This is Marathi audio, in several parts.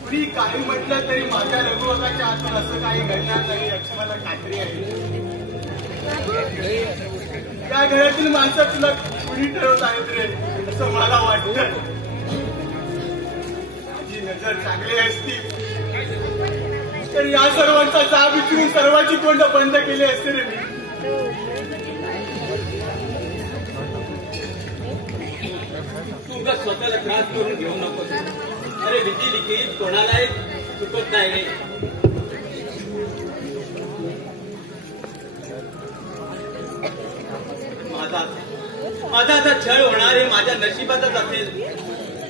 कुणी काही म्हटलं तरी माझ्या रघुवंशाच्या हातून असं काही घडणार नाही याची मला खात्री आहे. या घरातील माणसं तुला कुणी ठरवत आहेत रे असं मला वाटतं. माझी नजर चांगली असती तर या सर्वांचा जाब विचारून सर्वांची तोंड बंद केली असते रे मी. तू का स्वतःला त्रास करून घेऊ नकोस. अरे विधी लिखित कोणालाही चुकत नाही रे. माझा आता छळ होणार हे माझ्या नशिबातच असेल.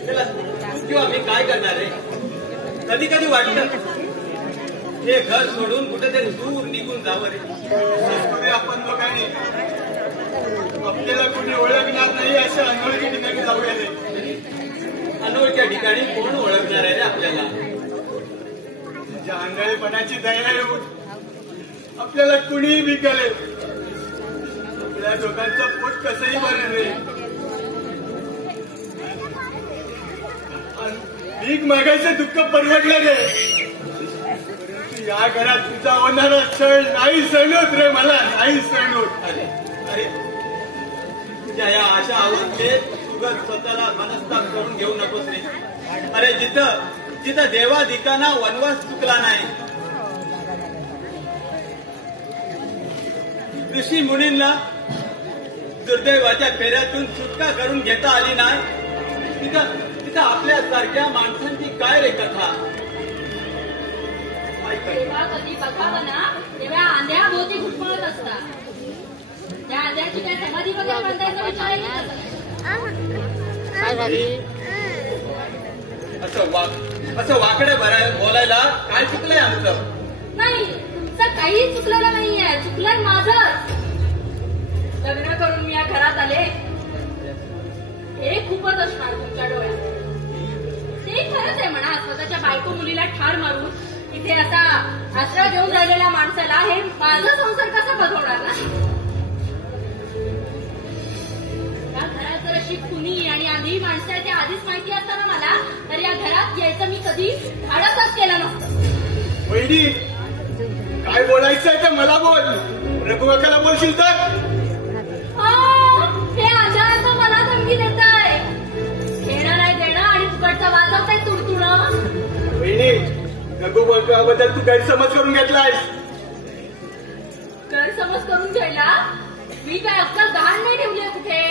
त्याला किंवा मी काय करणार आहे. कधी कधी वाटतं हे घर सोडून कुठेतरी दूर निघून जावं रे. आपण लोकांनी आपल्याला कुणी ओळखणार नाही अशा अनोळखी ठिकाणी जाऊया रे. अनोळख्या ठिकाणी कोण ओळखणार आहे रे आपल्याला. ज्या आंधळेपणाची दया येऊन आपल्याला कुणीही विकले. आपल्या दोघांचं पोट कसंही बरं रे. भीक मागायचं दुःख परवडलं रे. या घरात तुझा होणारा छळ नाही सहन होत रे. मला नाही सहन होत. अरे तुझ्या या आशा आवडले तुझं स्वतःला मनस्ताप करून घेऊ नकोस रे. अरे जिथं देवाधिकांना वनवास चुकला नाही. ऋषी मुनींना दुर्दैवाच्या फेऱ्यातून सुटका करून घेता आली नाही तिथं आपल्यासारख्या माणसांची काय रे कथा. तेव्हा कधी बघावं ना तेव्हा आंध्या भोवती घुटमळत असतात. त्या आंध्याची काय समाधी वगैरे बांधायचा विचार असं वाकडे बोलायला काय चुकलंय आमचं. नाही तुमचं काही चुकलेलं नाहीये. चुकलंय माझं. लग्न करून मी या घरात आले हे खूपच असणार तुमच्या डोळ्यात. ते खरंच आहे म्हणा. स्वतःच्या बायको मुलीला ठार मारून इथे असा आसरा घेऊन राहिलेल्या माणसाला हे माझा संसार कसा बघवणार ना. या घरात जर अशी खुनी आणि आंधळी माणसं आहे ते आधीच माहिती असताना मला तर या घरात यायचं मी कधी धाडसच केलं नसतं. वहिनी काय बोलायचंय तर मला बोल. रघुवंशाला बोलशील तर हे आजाराचं मला धमकी देत आहे. घेणं नाही देणं आणि फुकटचं वाजवत आहे तुडतुडं. वहिनी रघुवंशाबद्दल तू गैरसमज करून घेतलायस. गैरसमज करून घ्यायला मी काय अक्कल गहाण नाही ठेवली कुठे.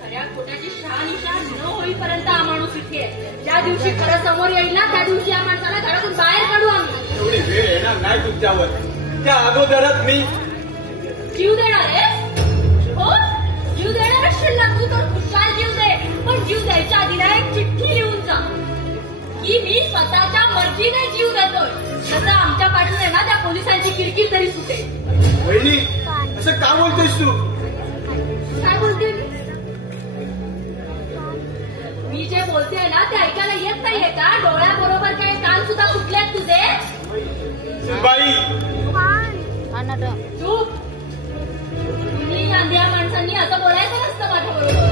खऱ्या खोट्याची शहानिशा न होईपर्यंत हा माणूस इथे आहे. ज्या दिवशी खरं समोर येईल ना त्या दिवशी या माणसाला घरातून बाहेर काढू आम्ही. एवढी वेळ येणार नाही तुमच्यावर. त्या अगोदरच मी जीव देणार आहे. हो जीव देणार असशील ना तू तर खुशाल जीव दे. पण जीव द्यायच्या आधी ना एक चिठ्ठी लिहून जा की मी स्वतःच्या मर्जीने जीव देतोय. तसं आमच्या पाठून आहे ना त्या पोलिसांची किरकिर तरी सुटेल. वहिनी असं का बोलतेस तू. काय बोलते मी जे बोलते ना ते ऐकायला येत नाहीये का. डोळ्याबरोबर काय कान सुद्धा फुटलेत तुझे. बाई चूप. तुम्ही आंध्या माणसांनी असं बोलायचं नसतं माझ्याबरोबर.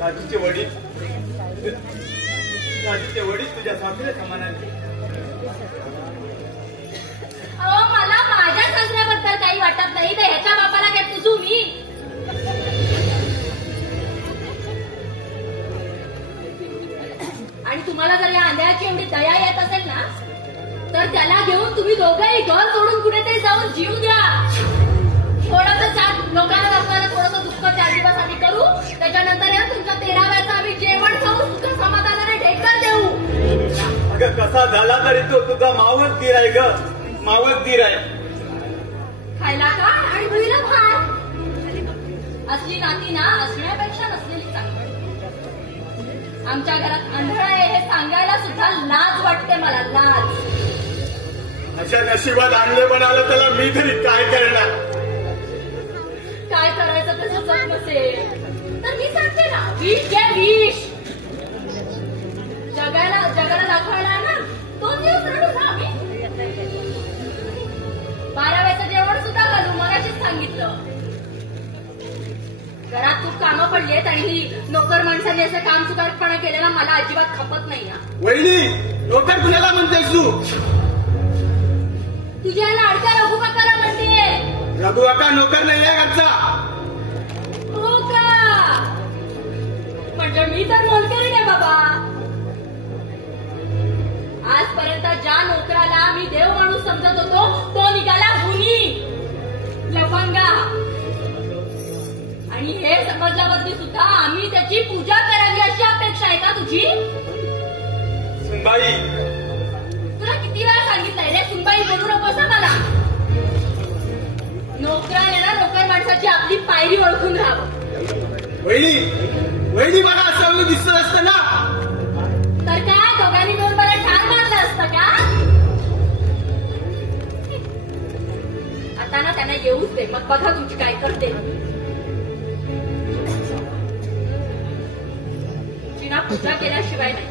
राजूचे वडील तुझ्या सासरे समानाचे. मला माझ्या सासऱ्याबद्दल काही वाटत नाही तर ह्याच्या बापाला काय पुजू मी. आणि तुम्हाला जर या आंध्याची एवढी दया येत असेल ना तर त्याला घेऊन तुम्ही दोघंही घर सोडून कुठेतरी जाऊन जीव द्या. थोडंसं लोकांना असताना थोडंसं दुःख 4 दिवस आम्ही करू. त्याच्यानंतर या तुमच्या 13व्याचं आम्ही जेवण खाऊ सुख समाधानाने ढेकर देऊ. अगं कसा झाला तरी तो तुझा मावस दीर आहे ग. मावस दीर आहे. खायला का आणि भुईला भात. असली नाती ना असण्यापेक्षा नसलेली चांगली. आमच्या घरात आंधळ आहे हे सांगायला सुद्धा लाज वाटते मला. लाज. अशा नशिबात आणले म्हणाला त्याला मी तरी काय करणार. काय करायचं ते सुचत नसेल तर मी सांगते ना विष घ्या विष. जगाला घरात खूप कामं पडलीत आणि ही नोकर माणसांनी असं काम चुकारपणा केलेला मला अजिबात खपत नाही ना. वहिनी नोकर कुणाला म्हणतेस तू? तुझ्या लाडक्या रघु काकाला म्हणते. रघु काका नोकर नाहीये घरचा. हो का? म्हणजे मी तर मोलकरी नाही बाबा. आजपर्यंत ज्या नोकराला मी देव माणूस समजत होतो तो निघाला गुनी, लफंगा. आणि हे समजल्यावरती सुद्धा आम्ही त्याची पूजा करावी अशी अपेक्षा आहे का तुझी? सुनबाई, तुला किती वेळा सांगितलंय रे सुनबाई बोलू नकोस मला. नोकराने ना नोकर माणसाची आपली पायरी ओळखून राहावं. वहिनी मला असं दिसत असतं ना तर काय दोघांनी मिळून मला ठार मारलं असतं का? आता ना त्यांना येऊच दे, मग बघा तुमची काय करते. तुझी ना पूजा केल्याशिवाय नाही.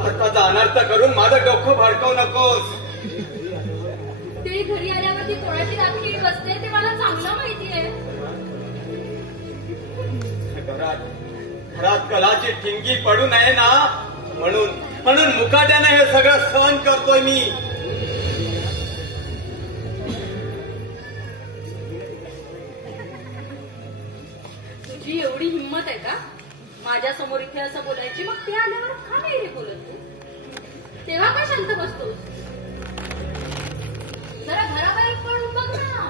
आता अनर्थ करून माझं डोकं भडकवू नकोस. ते घरी आल्यावरती कोणाची राखी बसते ते मला चांगलं माहितीये. घरात कलाची ठिंगी पडू नये ना म्हणून मुकाट्याने हे सगळं सहन करतोय मी. तुझी एवढी हिंमत आहे का माझ्या समोर इथे असं बोलायची? मग ते आल्यावर का नाही हे बोलत तू? तेव्हा का शांत बसतोस? जरा घराबाहेर पडून बघ ना.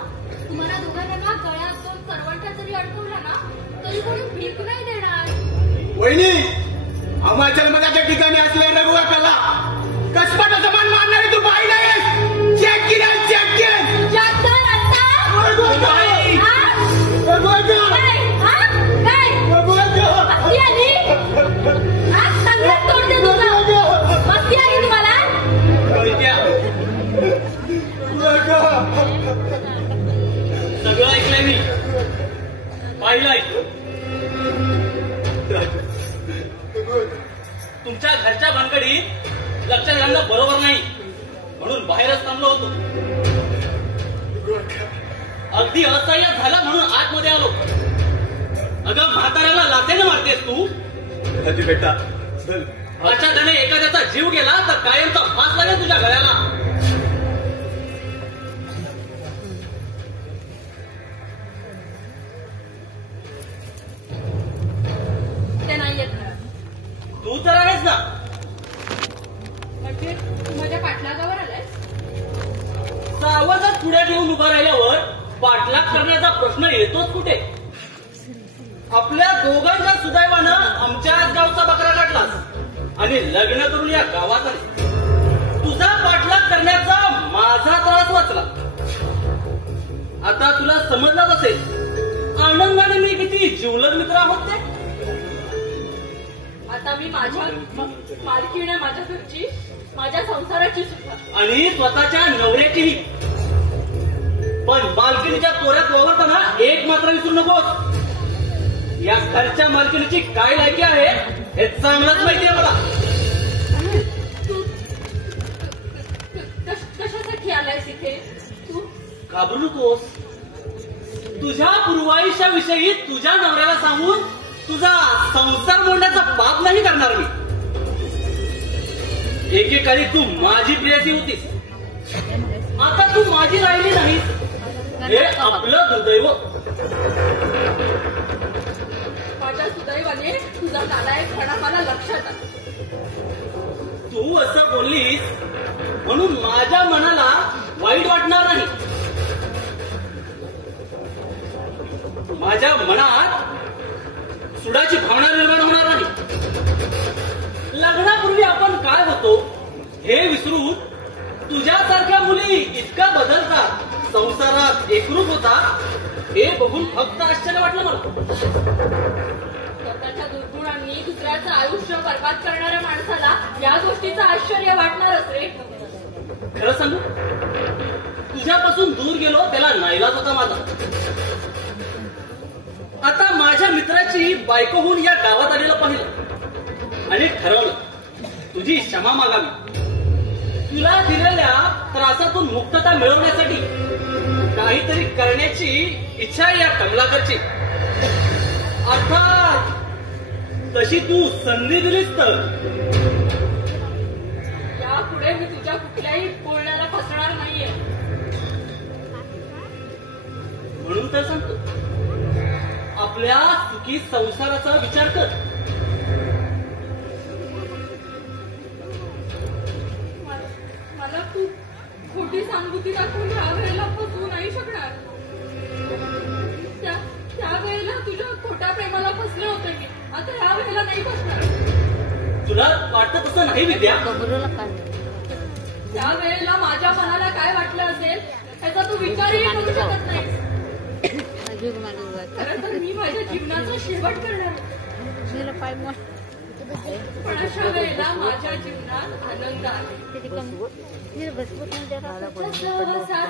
तुम्हाला दोघांना ना गळ्यात दोन करवंट्या जरी अडकवला ना तरी कोणी भीक नाही देणार. वहिनी, हिमाचल मधाच्या ठिकाणी असले रघु काकाला कसपट समान मारणारी तू पाहिलं आहेस? चेक केलं, चेक केलं. सगळं ऐकलंय मी, पाहिलंय. तुमच्या घरच्या भानगडी लक्षात घालणं बरोबर नाही म्हणून बाहेरच थांबलो होतो. अगदी असह्य झालं म्हणून आतमध्ये आलो. अगं म्हाताऱ्याला लाथेने मारतेस तू? बेटा अच्छा, त्याने एखाद्याचा जीव गेला तर कायमचा फास लागेल तुझ्या गळ्याला. ते नाही येत घरात. तू तर आहेस ना. म्हणजे तू माझ्या पाठलागावर आलायस? आवाजात पुढे ठेवून उभा राहिल्यावर पाठलाग करण्याचा प्रश्न येतोच कुठे? आपल्या दोघांच्या सुदैवानं आमच्याच गावचा बकरा काढलास आणि लग्न करून या गावात आले. तुझा पाठलाग करण्याचा माझा त्रास वाचला. आता तुला समजलाच असेल आनंदाने मी किती जिवलग मित्र आहोत ते. आता मी माझ्या मालकीने माझ्या घरची, माझ्या संसाराची सुद्धा आणि स्वतःच्या नवऱ्याचीही. पण मालकिनीच्या तोऱ्यात वावरताना एक मात्र विसरू नकोस, या घरच्या मालकिनीची काय लायकी आहे हे चांगलंच माहितीये मला. तू कशासाठी आलायस इथे? तू घाबरू नकोस. तुझ्या पूर्वायुष्याविषयी तुझ्या नवऱ्याला सांगून तुझा संसार मोडण्याचा पाप नाही करणार मी. एकेकाळी तू माझी प्रेयसी होतीस, आता तू माझी राहिली नाहीस. हे आपलं दुर्दैव. माझ्या सुदैवाने तुझा नालायकपणा मला लक्षात आला. तू असं बोललीस म्हणून माझ्या मनाला वाईट वाटणार नाही. माझ्या मनात सुडाची भावना निर्माण होणार नाही. लग्नापूर्वी आपण काय होतो हे विसरून तुझ्यासारख्या मुली इतका बदलतात, संसारात एकरूप होतात हे बघून फक्त आश्चर्य वाटलं मला. स्वतःच्या दुर्गुणांनी दुसऱ्याचं आयुष्य बर्बाद करणाऱ्या माणसाला या गोष्टीचं आश्चर्य वाटणारच रे. खरं सांगू, तुझ्यापासून दूर गेलो त्याला नाईलाज होता माझा. आता माझ्या मित्राची बायको होऊन या गावात आलेलं पाहिलं आणि ठरवलं तुझी क्षमा मागावी. तुला दिलेल्या त्रासातून मुक्तता मिळवण्यासाठी काहीतरी करण्याची इच्छा आहे या कमलाकरची. अर्थात तशी तू संधी दिलीस तर. यापुढे मी तुझ्या कुठल्याही बोलण्याला फसणार नाहीये. म्हणून तर सांगतो, आपल्या सुखी संसाराचा विचार कर. मला तू खोटी सांगुती दाखवून ह्या वेळेला फसवू नाही शकणार. त्या वेळेला तुझ्या खोट्या प्रेमाला फसले होते मी. आता ह्या वेळेला नाही फसणार. तुला वाटतं तसं नाही विद्या? त्या वेळेला माझ्या मनाला काय वाटलं असेल त्याचा तू विचारही करू शकत नाही. खरं तर मी माझ्या जीवनाचा शेवट करणार होते. पण अशा वेळेला माझ्या जीवनात आनंद आहे.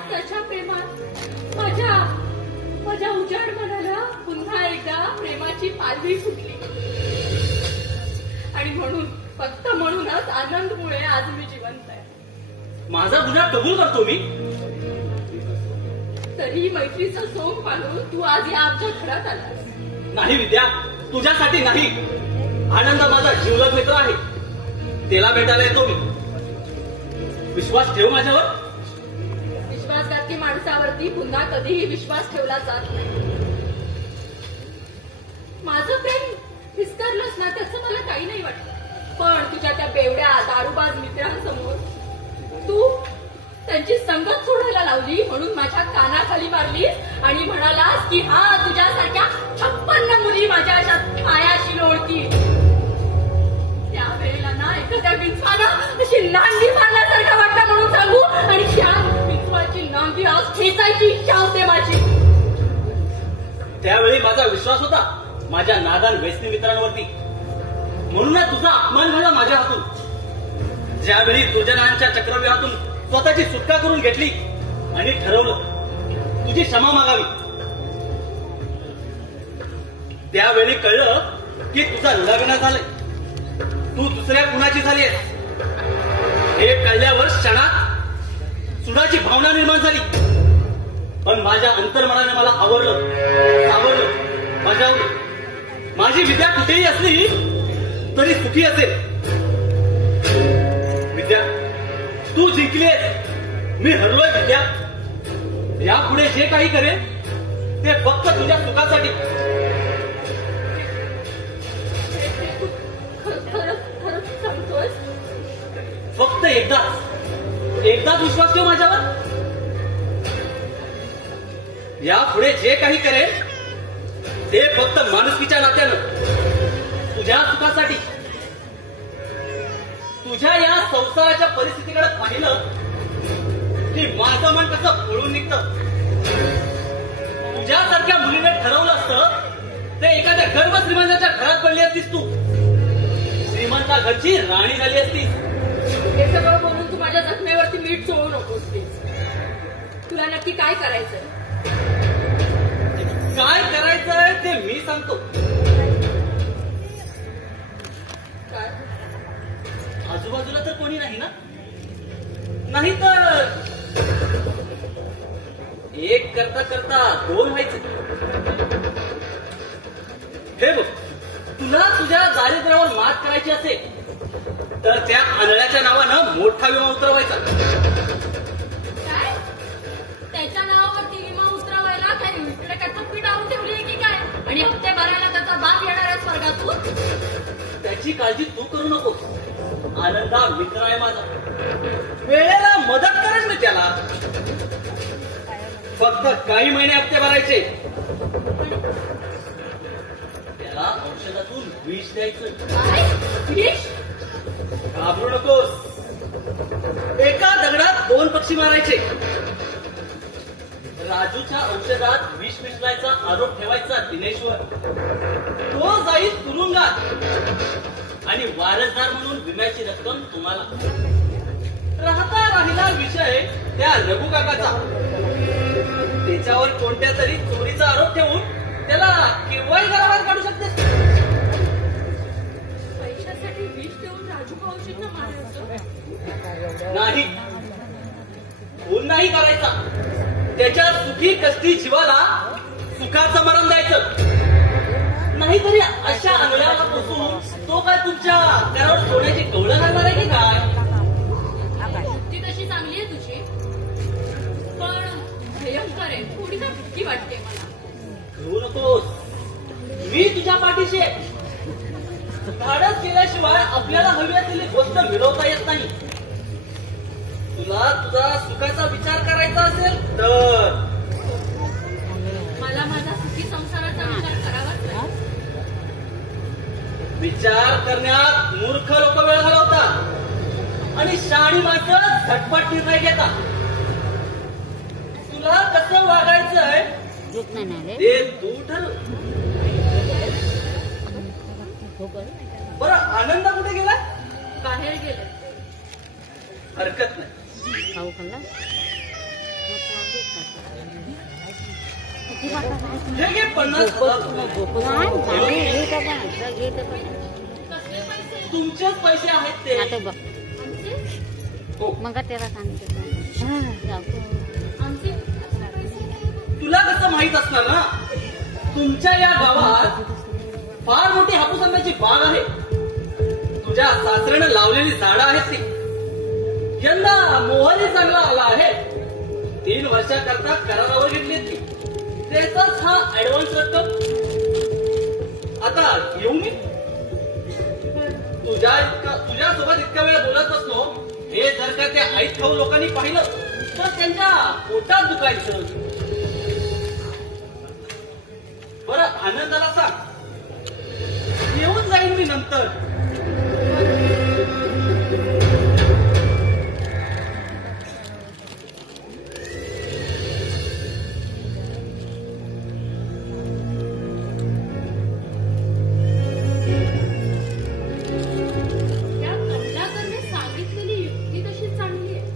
त्याच्या प्रेमात माझ्या उजाड मनाला पुन्हा एकदा प्रेमाची पालवी फुटली. आणि म्हणून, फक्त म्हणूनच आनंदमुळे आज मी जिवंत आहे. माझा गुन्हा कबूल करतो मी. तरी मैत्रीचं सोंग पाडून तू आज या आमच्या घरात आलास. नाही विद्या, तुझ्यासाठी नाही. आनंद माझा जीवलग मित्र आहे. त्याला भेटायला येतो मी. विश्वास ठेव माझ्यावर. विश्वासघाती माणसावरती पुन्हा कधीही विश्वास ठेवला जात नाही. माझं प्रेम विस्तारलंच ना त्याचं मला काही नाही वाटलं. पण तुझ्या त्या बेवड्या दारूबाज मित्रांसमोर तू त्यांची संगत सोडायला लावली म्हणून माझ्या कानाखाली मारलीस आणि म्हणालास की हा तुझ्यासारख्या 56 मुली माझ्या अशा पायाशी लोळतील. त्यावेळेला ना एखाद्या विंचवानं अशी नांगी मारल्यासारखं वाटलं म्हणून सांगू आणि त्या विंचवाची नांगी आज खेचायची इच्छा होते माझी. त्यावेळी माझा विश्वास होता माझ्या नादान व्यसनी मित्रांवरती. म्हणूनच तुझा अपमान झाला माझ्या हातून. ज्यावेळी दुर्जनांच्या चक्रव्यूहातून स्वतःची सुटका करून घेतली आणि ठरवलं तुझी क्षमा मागावी, त्यावेळी कळलं की तुझं लग्न झालंय, तू दुसऱ्या कुणाची झाली आहेस. हे कळल्यावर क्षणात सुडाची भावना निर्माण झाली. पण माझ्या अंतर्मनाने मला आवडलं, सावरलं, बजावलं. माझी विद्या कुठेही असली तरी सुखी असेल. विद्या, तू जिंकलीस, मी हरलोय. विद्या, यापुढे जे काही करेन ते फक्त तुझ्या सुखासाठी. खरंच सांगतोस? फक्त एकदाच विश्वास ठेव माझ्यावर. यापुढे जे काही करेन ते फक्त माणुसकीच्या नात्यानं, तुझ्या सुखासाठी. तुझ्या या संसाराच्या परिस्थितीकडे पाहिलं की माझं मन कसं पळून निघतं. तुझ्यासारख्या मुलीने ठरवलं असतं ते एखाद्या गर्भ श्रीमंताच्या घरात पडली असतीस. तू श्रीमंता घरची राणी झाली असतीस. हे सगळं बोलून तू माझ्या जखमेवरती मीठ चोळू नकोस प्लीज. तुला नक्की काय करायचंय? काय करायचंय ते मी सांगतो. आजूबाजूला तर कोणी नाही ना? नाही तर एक करता करता दोन व्हायचे. हे बघ, तुला तुझ्या दारिद्र्यावर मात करायची असेल तर त्या आंधळ्याच्या नावानं मोठा विमा उतरवायचा. काय? त्याच्या नावावरती विमा उतरवायला काय इकडे काय पीठ आणून ठेवली आहे की काय? आणि हप्ते भरायला त्याचा बाप येणार आहे स्वर्गातून? त्याची काळजी तू करू नको. आनंदा मित्र आहे माझा, वेळेला मदत करेल मी त्याला. फक्त काही महिने हप्ते भरायचे. त्याला औषधातून विष द्यायचं. काय? विष? घाबरू नकोस. एका दगडात 2 पक्षी मारायचे. राजूच्या औषधात विष मिसळायचा आरोप ठेवायचा दिनेशवर. तो जाईल तुरुंगात आणि वारसदार म्हणून विम्याची रक्कम तुम्हाला. राहता राहिला विषय त्या रघु काकाचा. त्याच्यावर कोणत्या तरी चोरीचा आरोप ठेवून त्याला केव्हाही घराबाहेर काढू शकतेस. पैशासाठी विष देऊन राजू भाऊजींना मारायचं? नाही, खून नाही करायचा. त्याच्या सुखी कष्टी जीवाला सुखाचं मरण द्यायचं. नाहीतरी अशा अंगणाला बसून तो काय तुमच्या घरावर सोन्याची कवळं घालणार आहे की काय? ती तशी चांगली आहे तुझी, पण भयंकर आहे. थोडी ना भीती वाटते मला. घेऊ नकोस, मी तुझ्या पाठीशी आहे. धाडस केल्याशिवाय आपल्याला हवी असलेली गोष्ट मिळवता येत नाही. तुला तुझा सुखाचा विचार करायचा असेल तर मला माझा सुखी संसाराचा विचार करावाच लागेल. विचार करण्यात मूर्ख लोक वेळ घालवतात आणि शहाणी माणसं झटपट निर्णय घेतात. तुला कसं वागायचंय ते तू ठरव. बरं, आनंद कुठे गेला? बाहेर गेले. हरकत नाही. हे घे 50,000 रुपये. कसले पैसे? तुमचेच पैसे आहेत ते. आमचे? हो. मग त्याला सांगते आमचे तुला कसं माहित असणार ना? तुमच्या या गावात फार मोठी हापूस आंब्याची बाग आहे. तुझ्या सासऱ्यानं लावलेली झाडं आहेत ती. यंदा मोहरी चांगला आला आहे. 3 वर्षाकरता करारावर घेतली ती. त्याचाच हा ऍडव्हान्स रक्कम. आता येऊ मी? तुझ्यासोबत इतका वेळ बोलत बसलो, हे जर का त्या आईत खाऊ लोकांनी पाहिलं तर त्यांच्या पोटात दुखायचं. बरं, आनंदाला सांग, येऊन जाईन मी नंतर. त्या कमलाकरने सांगितलेली युक्ती तशी चांगली आहे.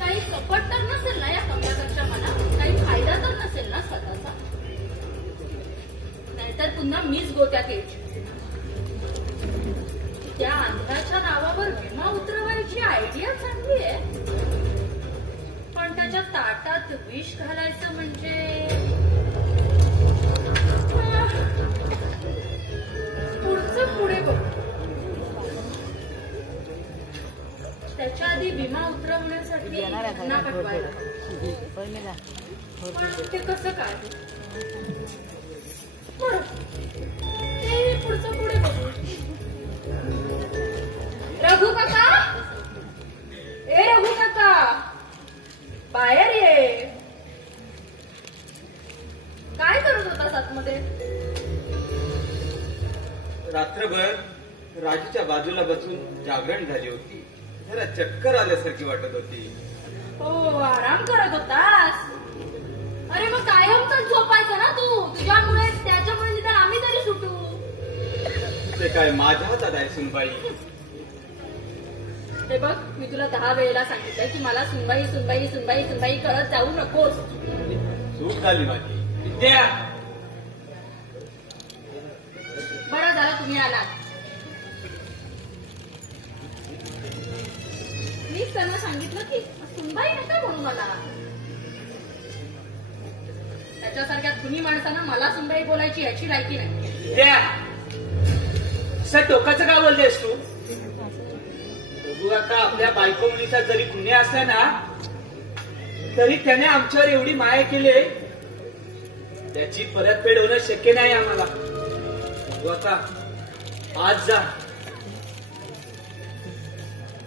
काही कपट तर नसेल ना या कमलाकरच्या मनात? काही फायदा तर नसेल ना स्वतःचा? नाहीतर पुन्हा मीच गोत्यात यायची. त्या आंध्राच्या नावावर विमा उतरवायची आयडिया चांगली आहे, पण त्याच्या ताटात विष घालायचं म्हणजे पुढचं पुढे बघ. त्याच्या आधी विमा उतरवण्यासाठी घटना पाठवायला. पण ते कसं काय? बरं, ते पुढचं पुढे बघू. रघु काका, ए रघु काका, बाहेर ये. काय करत होतास आतमध्ये? रात्रभर राजूच्या बाजूला बसून जागरण झाली होती. जरा चक्कर आल्यासारखी वाटत होती. हो, आराम करत होतास. अरे मग कायमच झोपायचं ना तू. तुझ्यामुळे त्याच्यामुळे निदान आम्ही तरी सुटू. ते काय माझ्या हातात आहे सुनबाई? हे बघ, मी तुला 10 वेळेला सांगितलंय की मला सुनबाई सुनबाई सुनबाई सुनबाई करत जाऊ नकोस. सूट झाली माझी. विद्या, बरं झालं तुम्ही आलात. मीच त्यांना सांगितलं की सुनबाई नका म्हणू मला. त्याच्यासारख्या खुनी माणसानं मला सुनबाई बोलायची याची लायकी नाही. विद्या, असं टोकाचं काय बोलतेस तू? का आपल्या बायको मुलीचा जरी गुन्हे असला ना, तरी त्याने आमच्यावर एवढी माया केली, त्याची परतफेड होणं शक्य नाही आम्हाला. तू आता आज जा.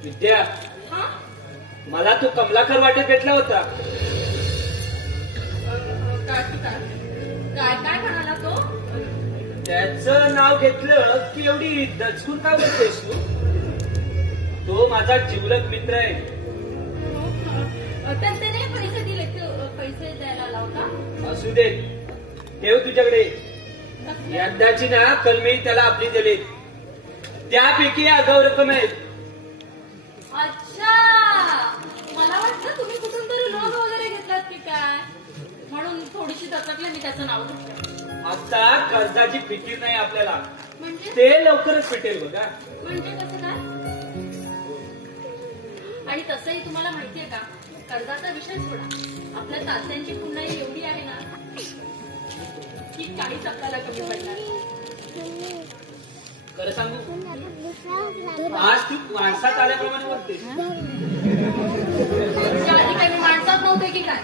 विद्या, हा? मला तो कमलाकर वाटेत भेटला होता. काय काय म्हणाला तो? त्याचं नाव घेतलं की एवढी दचकून का बोलतेस तू? तो माझा जिवलग मित्र आहे. त्याने पैसे दिले, पैसे द्यायला लावता. असू दे, ठेव तुझ्याकडे. यंदाची ना कलमी त्याला आपली दिली, त्यापैकी आगाऊ रक्कम आहे. अच्छा, मला वाटलं तुम्ही कुठून तरी लोन वगैरे घेतलात की काय, म्हणून थोडीशी दचकले मी त्याचं नाव घेतलं. आता कर्जाची फिकीर नाही आपल्याला, म्हणजे ते लवकरच भेटेल बघा. म्हणजे कसं काय? आणि तसंही तुम्हाला माहितीये का, कर्जाचा विषय सोडा. आपल्या तात्यांची पुण्याई एवढी आहे ना की काहीच आपल्याला कमी पडणार नाही. खरं सांगू, आज तू माणसात आल्याप्रमाणे बोलते. त्या आधी काही मी माणसात नव्हते की काय?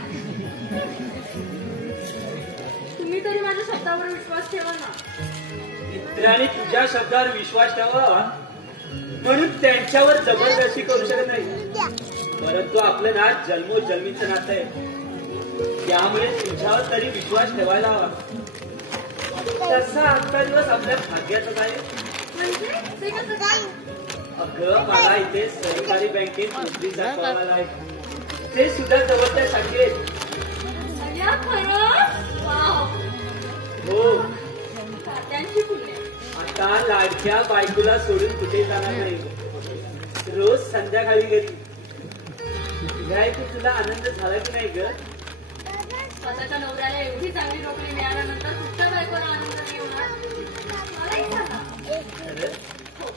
तुम्ही तरी माझ्या शब्दावर विश्वास ठेवा ना. मित्रांनी तुझ्या शब्दावर विश्वास ठेवा म्हणून त्यांच्यावर जबरदस्ती करू शकत नाही. परंतु आपलं ना जन्मोजन्मीचं नातं आहे, त्यामुळे तुझ्यावर तरी विश्वास ठेवायला हवा. तसा आजचा दिवस आपल्या भाग्याचाच आहे. म्हणजे ते कसं काय? अगं, मला इथे सहकारी बँकेत नोकरीचा कॉल आला आहे. ते सुद्धा जवळच्यासाठी आहेत. अय्या, खरं? वाव. हो, तात्यांची पुण्य. आता लाडक्या बायकोला सोडून कुठे जाणार नाही. रोज संध्याकाळी घरी. तुला आनंद झाला की नाही ग? स्वतःच्या नवऱ्याला एवढी चांगली नोकरी मिळाल्यानंतर तुमच्या बायकोला आनंद नाही होणार? मलाही सांगा. हो.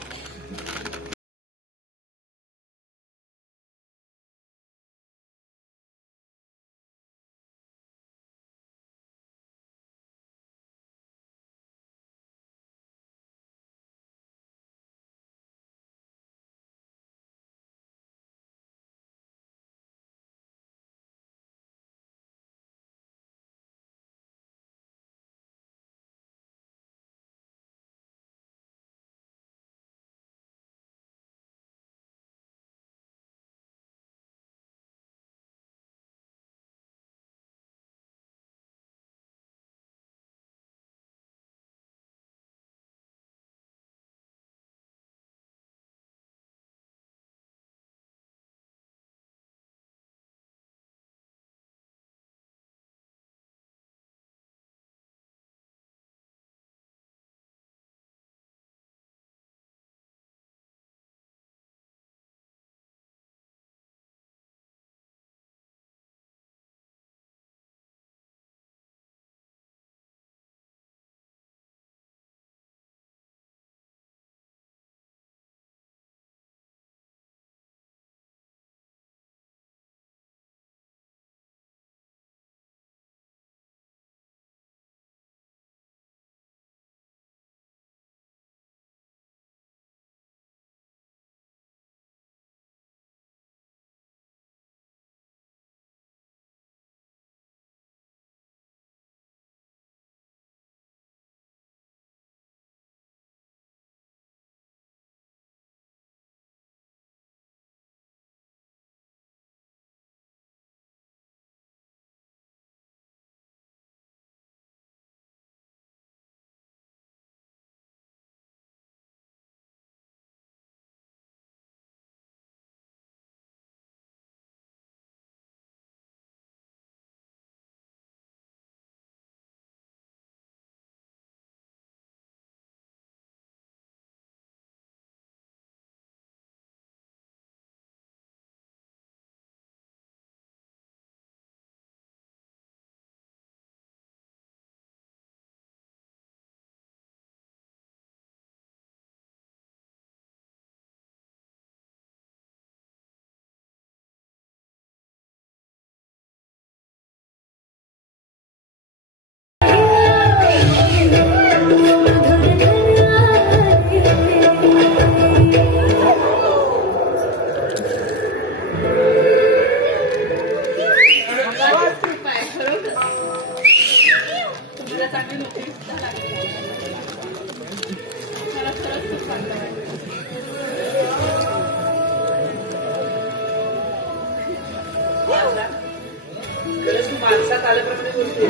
खरंच तू माणसात आल्याप्रमाणे बोलते.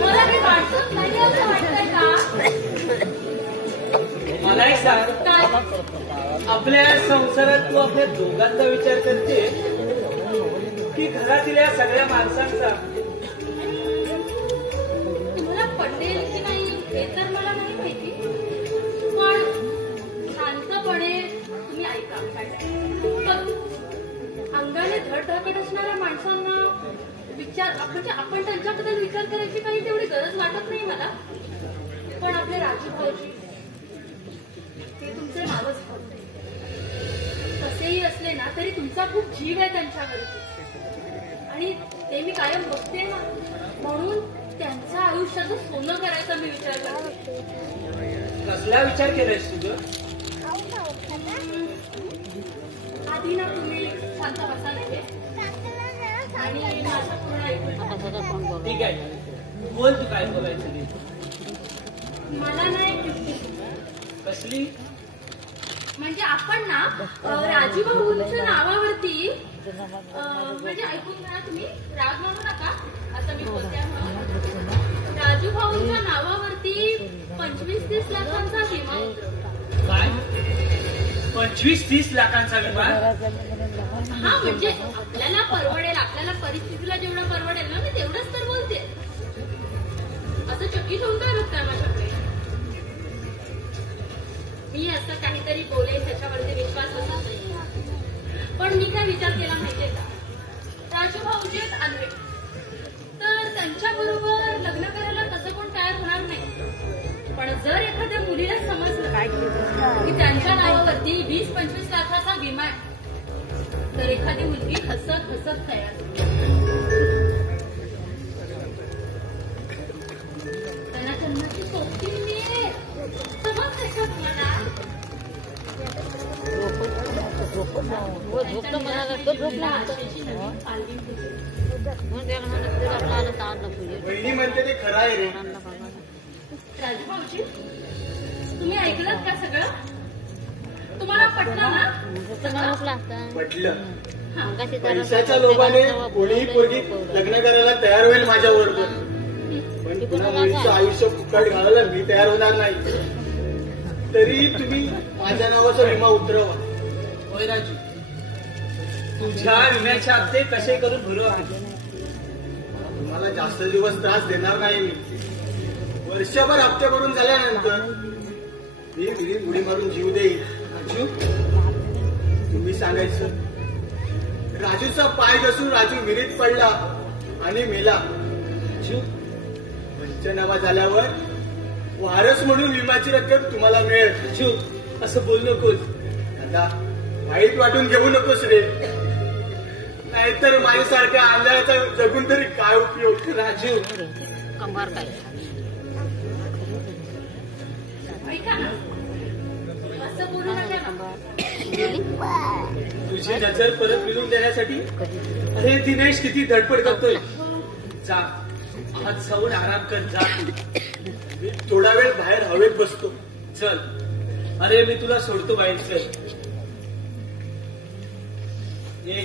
मला मी माणसंच नाही असं वाटतंय का? मला एक सांग, आपल्या संसारात तू आपल्या दोघांचा विचार करते की घरातील या सगळ्या माणसांचा? तुम्हाला पटेल की नाही हे तर मला नाही माहिती, पण शांतपणे तुम्ही ऐका. अंगाने धडधाकट असणाऱ्या माणसांना विचार म्हणजे आपण त्यांच्याबद्दल विचार करायची काही तेवढी गरज वाटत नाही मला. पण आपले राजू भाऊजी ते तुमचे नावच बोलते. तसेही असले नसले ना तरी तुमचा खूप जीव आहे त्यांच्यावरती आणि ते मी कायम बघते ना, म्हणून त्यांच्या आयुष्याचं सोनं करायचा मी विचार करते. कसला विचार केलायस तुझं? आधी ना तुम्ही शांत बसा नाही आणि माझं पूर्ण ऐकून. ठीक आहे, बोल तू काय बोलायचं ते. मला ना एक युक्ती. कसली? म्हणजे आपण ना राजूभाऊंच्या नावावरती म्हणजे ऐकून घ्या तुम्ही, राग म्हणू नका असं मी बोलते. राजूभाऊंच्या नावावरती 25-30 लाखांचा विमा उतरवला. काय? 25-30 लाखांचा विमा? हा म्हणजे आपल्याला परवडेल, आपल्याला परिस्थितीला जेवढं परवडेल ना मी तेवढंच तर बोलते. असं चकित होऊन काय बघताय माझ्याकडे? मी असं काहीतरी बोलेन त्याच्यावरती विश्वास बसत नाही. पण मी काय विचार केला माहितीये का, राजूभाऊजी आहेत आंधळे, तर त्यांच्याबरोबर लग्न करायला तसं कोण तयार होणार नाही. पण जर एखाद्या मुलीला समजलं की त्यांच्या नावावरती 20-25 लाखाचा विमा आहे तर एखादी मुलगी हसत हसत तयार होते. त्यांना जन्माची सोबती मिळेल, समजते का तुम्हाला? बहिणी म्हणते ते खरं आहे रे. राजूभाऊजी, तुम्ही ऐकलं का सगळं? तुम्हाला पटलं ना? म्हटलं हा. पैशाच्या लोभाने कोणीही पोरगी लग्न करायला तयार होईल माझ्या बरोबर, पण पुन्हा मुलीचं आयुष्य फुकट घालायला मी तयार होणार नाही. तरी तुम्ही माझ्या नावाचा विमा उतरवा. होय राजू, तुझ्या विम्याचे हप्ते कसे करून भरू आहे? तुम्हाला जास्त दिवस त्रास देणार नाही मी. वर्षभर हप्ते भरून झाल्यानंतर मी विहिरीत उडी मारून जीव देईल. राजू, तुम्ही सांगायचं राजूचा पाय घसरून राजू विहिरीत पडला आणि मेला. राजू, पंचनामा झाल्यावर वारस म्हणून विम्याची रक्कम तुम्हाला मिळेल. राजू, असं बोल नकोस. दादा, वाईट वाटून घेऊ नकोस रे, नाहीतर माझ्यासारख्या आंधळ्याचा जगून तरी काय उपयोग. राजू, ऐका ना, असं बोलू नका ना. तुझी नजर परत मिळवून देण्यासाठी अरे दिनेश किती धडपड करतोय. जा, आज जाऊन आराम कर. जा तू. मी थोडा वेळ बाहेर हवेत बसतो. चल. अरे मी तुला सोडतो बाहेर. चल.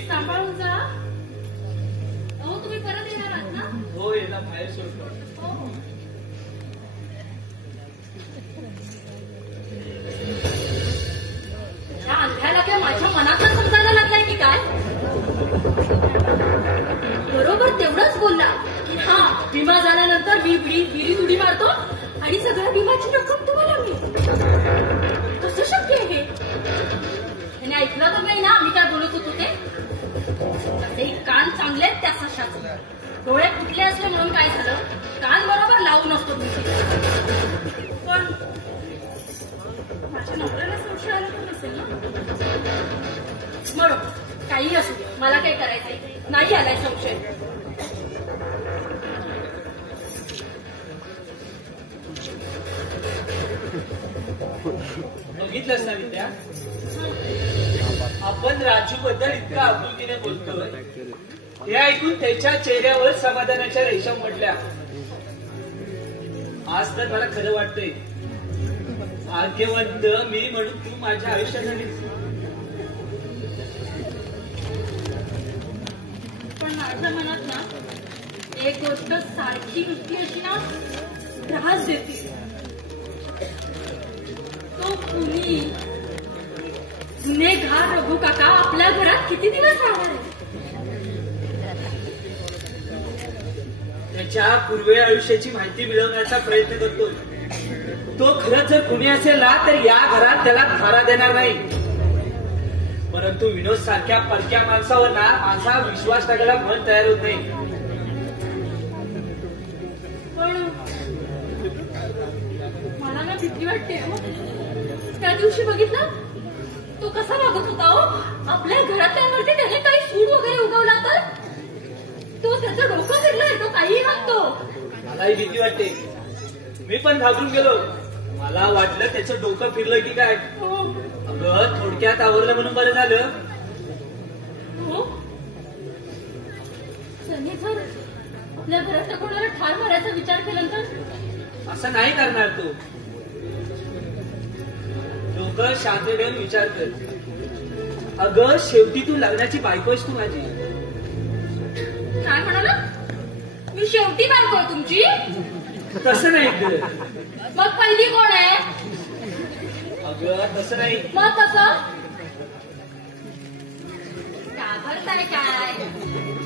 सांभाळून जा. अहो तुम्ही परत येणार आहात ना? हो, याला बाहेर सोडतो. हो. ह्या अंधाऱ्याला काय माझ्या मनातलं समजायला लागलाय की काय? बरोबर तेवढंच बोलला की हा विमा झाल्यानंतर मी विहिरीत उडी मारतो आणि सगळ्या विमाची रक्कम तुम्हाला मिळेल. कसं शक्य आहे हे? त्याने ऐकलं तर नाही ना मी काय बोलत होतो ते? ते कान चांगले आहेत त्या सशाचे. डोळे फुटले असले म्हणून काय झालं, कान बरोबर लावून असतो तुमची. पण माझ्या नवऱ्याला संशय आला तर नसेल ना? बरोबर, काही असू दे, मला काय करायचंय. नाही आलाय संशय. बघितलंस ना विद्या, आपण राजू बद्दल इतका आपुलकीने बोलतोय, हे ऐकून त्याच्या चेहऱ्यावर समाधानाच्या रेषा म्हटल्या. आज तर मला खरं वाटतंय, भाग्यवंत मी म्हणून तू माझ्या आयुष्यात आलीस. पण माझ्या मनात ना एक गोष्ट सारखी नुसती अशी ना त्रास देते. तो कुणी गुन्हेगार रघु काका आपल्या घरात किती दिवस राहणार आहे? त्याच्या पूर्वी आयुष्याची माहिती मिळवण्याचा प्रयत्न करतोय. तो खरंच जर कुणी असेल ना तर या घरात त्याला थारा देणार नाही. परंतु विनोद सारख्या परक्या माणसावर ना माझा विश्वास टाकायला मन तयार होत नाही. पण मला ना भीती वाटते. त्या दिवशी बघितलं तो कसा वागत होता हो? आपल्या घरातल्यांवरती त्याने काही सूड वगैरे उगवला तर तो त्याचं डोकं फिरलंय, तो काही म्हणतो. मलाही भीती वाटते. मी पण घाबरून गेलो. मला वाटलं त्याचं डोकं फिरलं की काय. हो. अगं थोडक्यात आवरलं म्हणून बरं झालं. हो? त्याने जर आपल्या घरातल्या कोणाला ठार मारायचा विचार केला तर? असं नाही करणार तू. डोकं शांत ठेवून विचार कर. अगं शेवटी तू लग्नाची बायकोस तू माझी. काय म्हणाला? मी शेवटी बायको आहे तुमची? तसं नाही ग. मग पहिली कोण आहे? अगं तसं नाही. मग कसं? घाबरताय काय?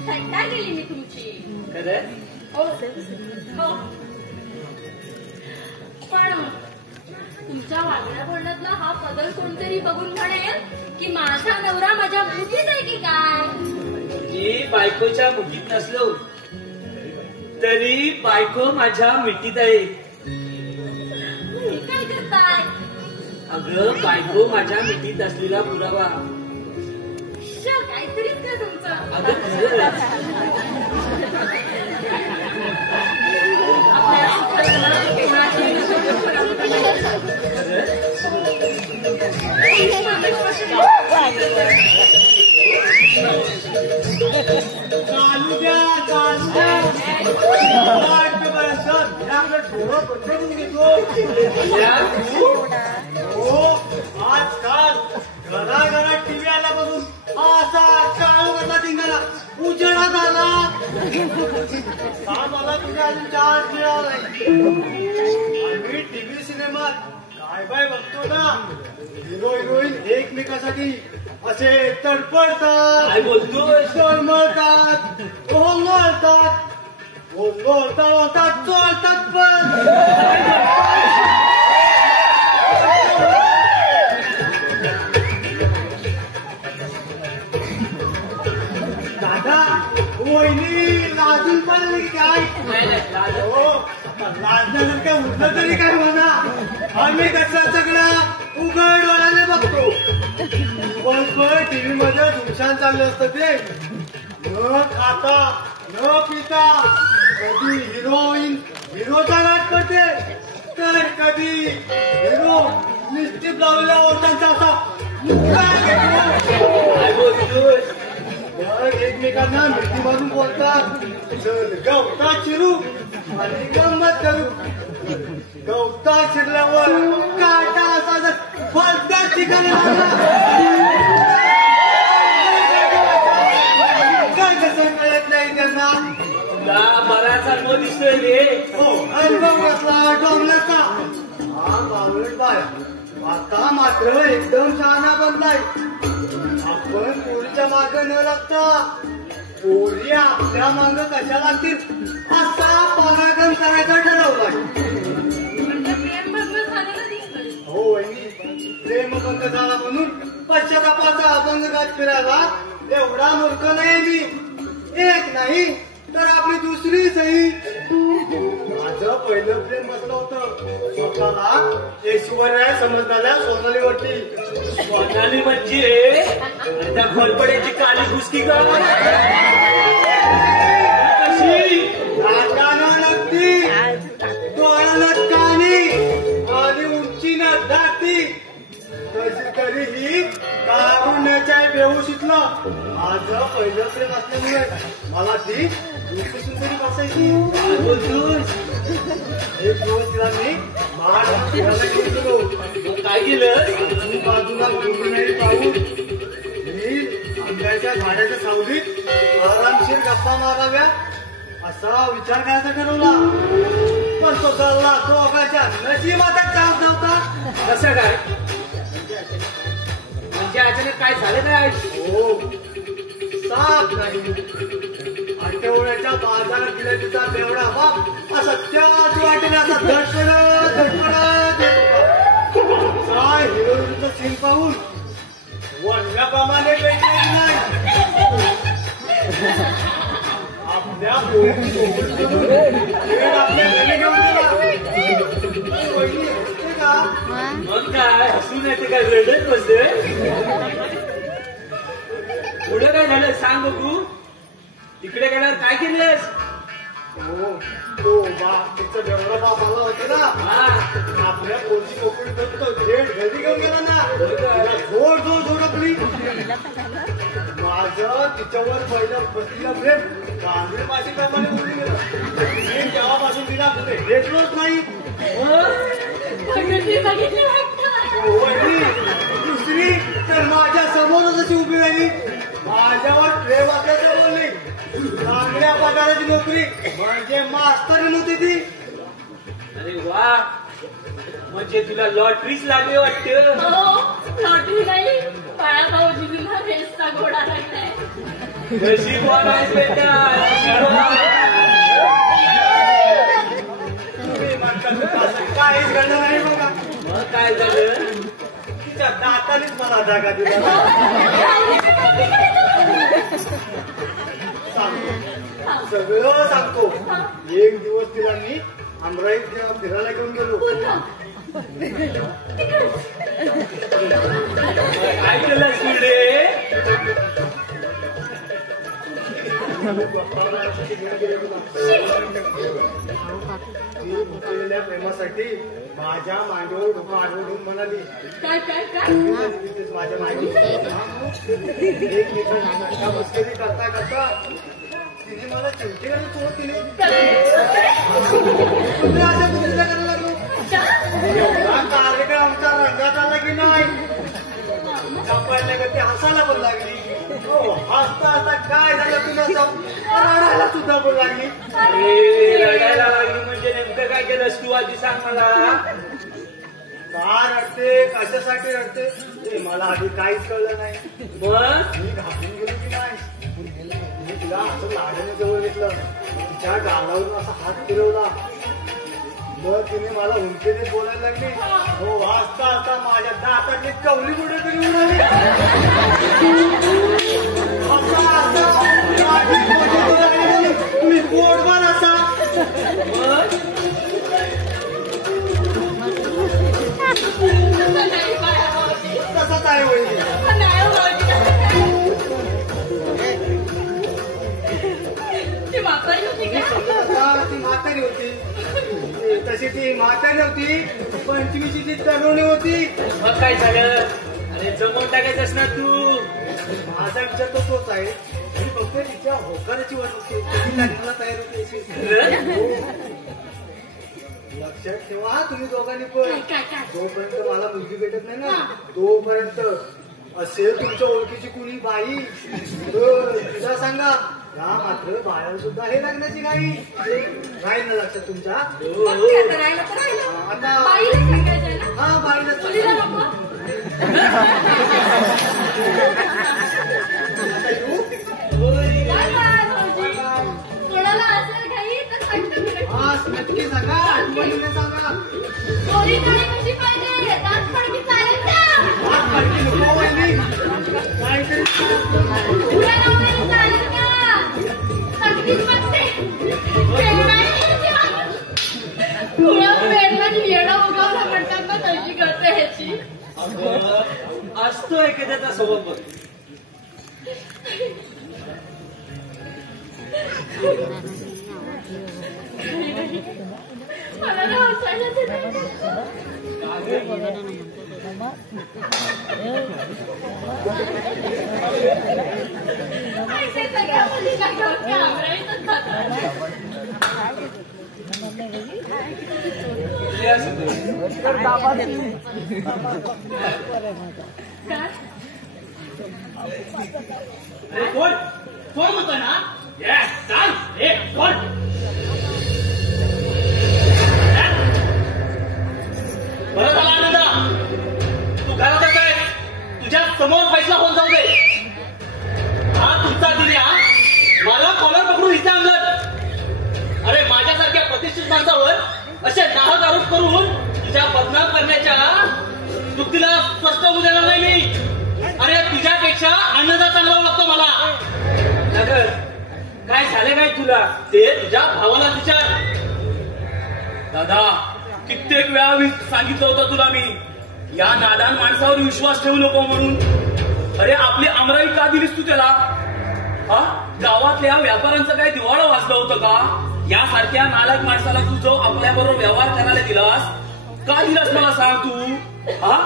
थट्टा केली मी तुमची. खरं? हो. हो. पण तुमच्या वागण्या बोलण्यातला हा बदल कोणतरी बघून म्हणेल की माझा नवरा माझ्या मुठीत आहे की काय? जी बायकोच्या मुठीत नसलो तरी बायको माझ्या मिठीत आहे. हे काय करताय? अगं बायको माझ्या मिठीत असलेला पुरावा. काहीतरीच काय तुमचं? अगं खरंच. आपल्या सुखाला कोणाची चालू द्या, चालू द्या. डोळं पकडून घेतो. हो, आजकाल घराघरात टीव्ही आल्यापासून असा काळ कसा धिंगाणा उजेडा झाला. मला तुझ्या अजून चार्ज मिळाला नाही. आम्ही टीव्ही सिनेमात काय बाय बघतो ना, हिरो हिरोईन एकमेकासाठी असे तडपडतात. काय बोलतोय? तळमळतात, ओंगळतात, ओंगळतात, चोळतात पण. दादा वहिनी लाजून पडले की काय? हो, लाजल्यानंतर काय उठलं तरी काय म्हणा. आम्ही कसं सगळं उघड डोळ्याने बघतो. दिवसभर टीव्ही मध्ये धुमशान चाललं असतं ते. न खाता न पिता कधी हिरोईन हिरोचा नाट करते तर कधी हिरो निश्चित लावलेल्या ओठांचा असा मुक्का घेतो. काय बोलतोय? मग एकमेकांना मिठी मारून बोलतात. चल गवता चिरू आणि गंमत करू. गवता शिरल्यावर काटा असा फलत्या ठिकाणी काय कसं कळत नाही त्यांना. बराच अनुभव दिसतोय रे. हो, अनुभव कसला डोंगराचा. हा बावळट बाय आता मात्र एकदम शहाणा बनलाय. आपण पोरीच्या मागे न लागता पोरी आपल्या मागे कशा लागतील असा पराक्रम करायचा ठरवलाय. म्हणजे प्रेम भंग झालेलं दिसतंय. हो वहिनी, प्रेमभंग झाला म्हणून पश्चातापाचा अभंग गात फिरायला एवढा मूर्ख नाही मी. एक नाही तर आपली दुसरी सही. माझं पहिलं प्रेम बसलं होतं स्वतःला ऐश्वर्या समजणाऱ्या सोनालीवरती. सोनाली म्हणजे त्या खोलपड्याची काली घुसकी का? कशी? नाकानं नक्की, डोळ्यानं कानी आणि उंचीनं दाटी. कशी तरीही कारुण्याच्या बेहोशीतलं माझं पहिलं प्रेम असल्यामुळे मला ती दुसरी सुंदरी बसायची. काय बोलतोस? एक दिवस तिला मी महाड फिरायला घेऊन गेलो. मग काय केलं? बाजूला गुरुनाई पाहून मी आंब्याच्या झाडाच्या सावलीत आरामशीर गप्पा माराव्या असा विचार करायचा ठरवला. पण तो चालला दोघाच्या नशिबाचा चाप नव्हता. कसं काय? म्हणजे अचानक काय झालं काय? हो, साप नाही. आठवड्याच्या बाजारात गेल्या तिचा बेवडा बाप असा त्याच वाटेने असा धडपडत धडपडत येत होता. हिरोईनचं सीन पाहून वडल्याप्रमाणे वेगळं नाही. आपल्या पोरीची सोबत करून आपल्या घरी घेऊन गेला. वहिनी होते का? मग काय हसून येते काय रडत बसते पुढे काय झालं सांग बघू तिकडे गेल्यावर काय केलंस तो तिचा जेवढा बाप आला होता ना आपल्या पोरची नोकरी करतो थेट घरी घेऊन गेला ना जोड जोड झोडपली माझं तिच्यावर पहिलं बसलेला प्रेम गांधी माझी प्रमाणे बोलली गेलं मी तेव्हापासून तिला भेटलोच नाही दुसरी तर माझ्या समोरच अशी उभी राहिली माझ्यावर प्रेम असल्याचं बोलली चांगल्या पगाराची नोकरी म्हणजे मास्तरी नव्हती ती अरे वा म्हणजे तुला लॉटरीच लागली वाटतं लॉटरी नाही बाळा भाऊजींना रेसचा घोडा लागलाय नशीबवान आहेस बेटा काहीच घडलं नाही बघा मग काय झालं तिच्या दातानेच मला जागा दिला सगळं सांगतो एक दिवस तिला मी अमराईत फिरायला घेऊन गेलो काय केलं पुढे प्रेमासाठी माझ्या मांडीवर डोकं आढळून म्हणाली काय काय काय माझ्या मांडीवर एकमेकांना मस्करी करता करता तिने मला चिमटी घालून सोडत तिने अशा दुसऱ्या करायला लागलो एवढा कार्यक्रम आमचा रंगात आला की नाही ते हसायला पण लागली हसता हसता काय झालं तुला रडायला सुद्धा पण लागली रडायला लागली म्हणजे नेमकं काय केलंस तू आधी सांग मला का रडते कशासाठी रडते ते मला आधी काहीच कळलं नाही मग मी घाबरून गेलो की नाही मी तिला असं लाडाने जवळ घेतलं तिच्या गालावरून असा हात फिरवला मग तिने मला हुंकेने बोलायला लागली हो वाचता असता माझ्या दातातली कवली कुठे तरी उडाली तुम्ही गोडवान असा तसंच आहे वहिनी ती म्हातारी होती का ती म्हातारी होती तशी ती म्हातारी होती पंचमीची ती तरुणी होती मग काय झालं अरे जमवून टाकायचंस ना तू माझा विचार तो तोच आहे मी फक्त तिच्या होकाराची वाट होते कधी लग्नाला तयार होते लक्षात ठेवा तुम्ही दोघांनी पण जोपर्यंत मला मुलगी भेटत नाही ना तोपर्यंत असेल तुमच्या ओळखीची कुणी बाई तिला सांगा या मात्र बाळाला सुद्धा हे लग्नाची काही राहील ना लक्षात तुमच्या आता हा बाईला कोणाला असेल काही तर सांगतो हा नक्की सांगा आठवणीने सांगा चोरी कशी पाहिजे दात फडकी चालेल का फडकी नको वहिनी काहीतरी उड्या लावण्याची चालेल का फडकीच बघते पेरणाची येडा उगवला म्हणतात ना तशी करते ह्याची असतो एखाद्याचा स्वभाव बघ मला ना हसायला सगळ्या मुलीला घेऊन कॅमेरातच जातात कोण कोण म्हणतो ना चाल हे कोण बरं झाला आनंदा तू घरात आहे तुझ्या समोर फैसला होऊन जाऊ दे हा तुमचा दिल्या मला कॉलर पकडून इथे आणलं अरे माझ्यासारख्या प्रतिष्ठित माणसावर असे नाहक आरोप करून तुझ्या बदनाम करण्याच्या युक्तीला स्पष्ट होऊ देणार नाही मी अरे तुझ्यापेक्षा आनंदा चांगला लागतो मला नगर काय झाले काय तुला ते तुझ्या भावाला विचार दादा कित्येक वेळा सांगितलं होतं तुला मी या नादान माणसावर विश्वास ठेवू नको म्हणून. अरे आपली अमराई का दिलीस तू त्याला? हा, गावातल्या व्यापाऱ्यांचं काय दिवाळं वाजलं होतं का? यासारख्या नालायक माणसाला तू जो आपल्या बरोबर व्यवहार करायला दिलास, का दिलास मला सांग तू? हा,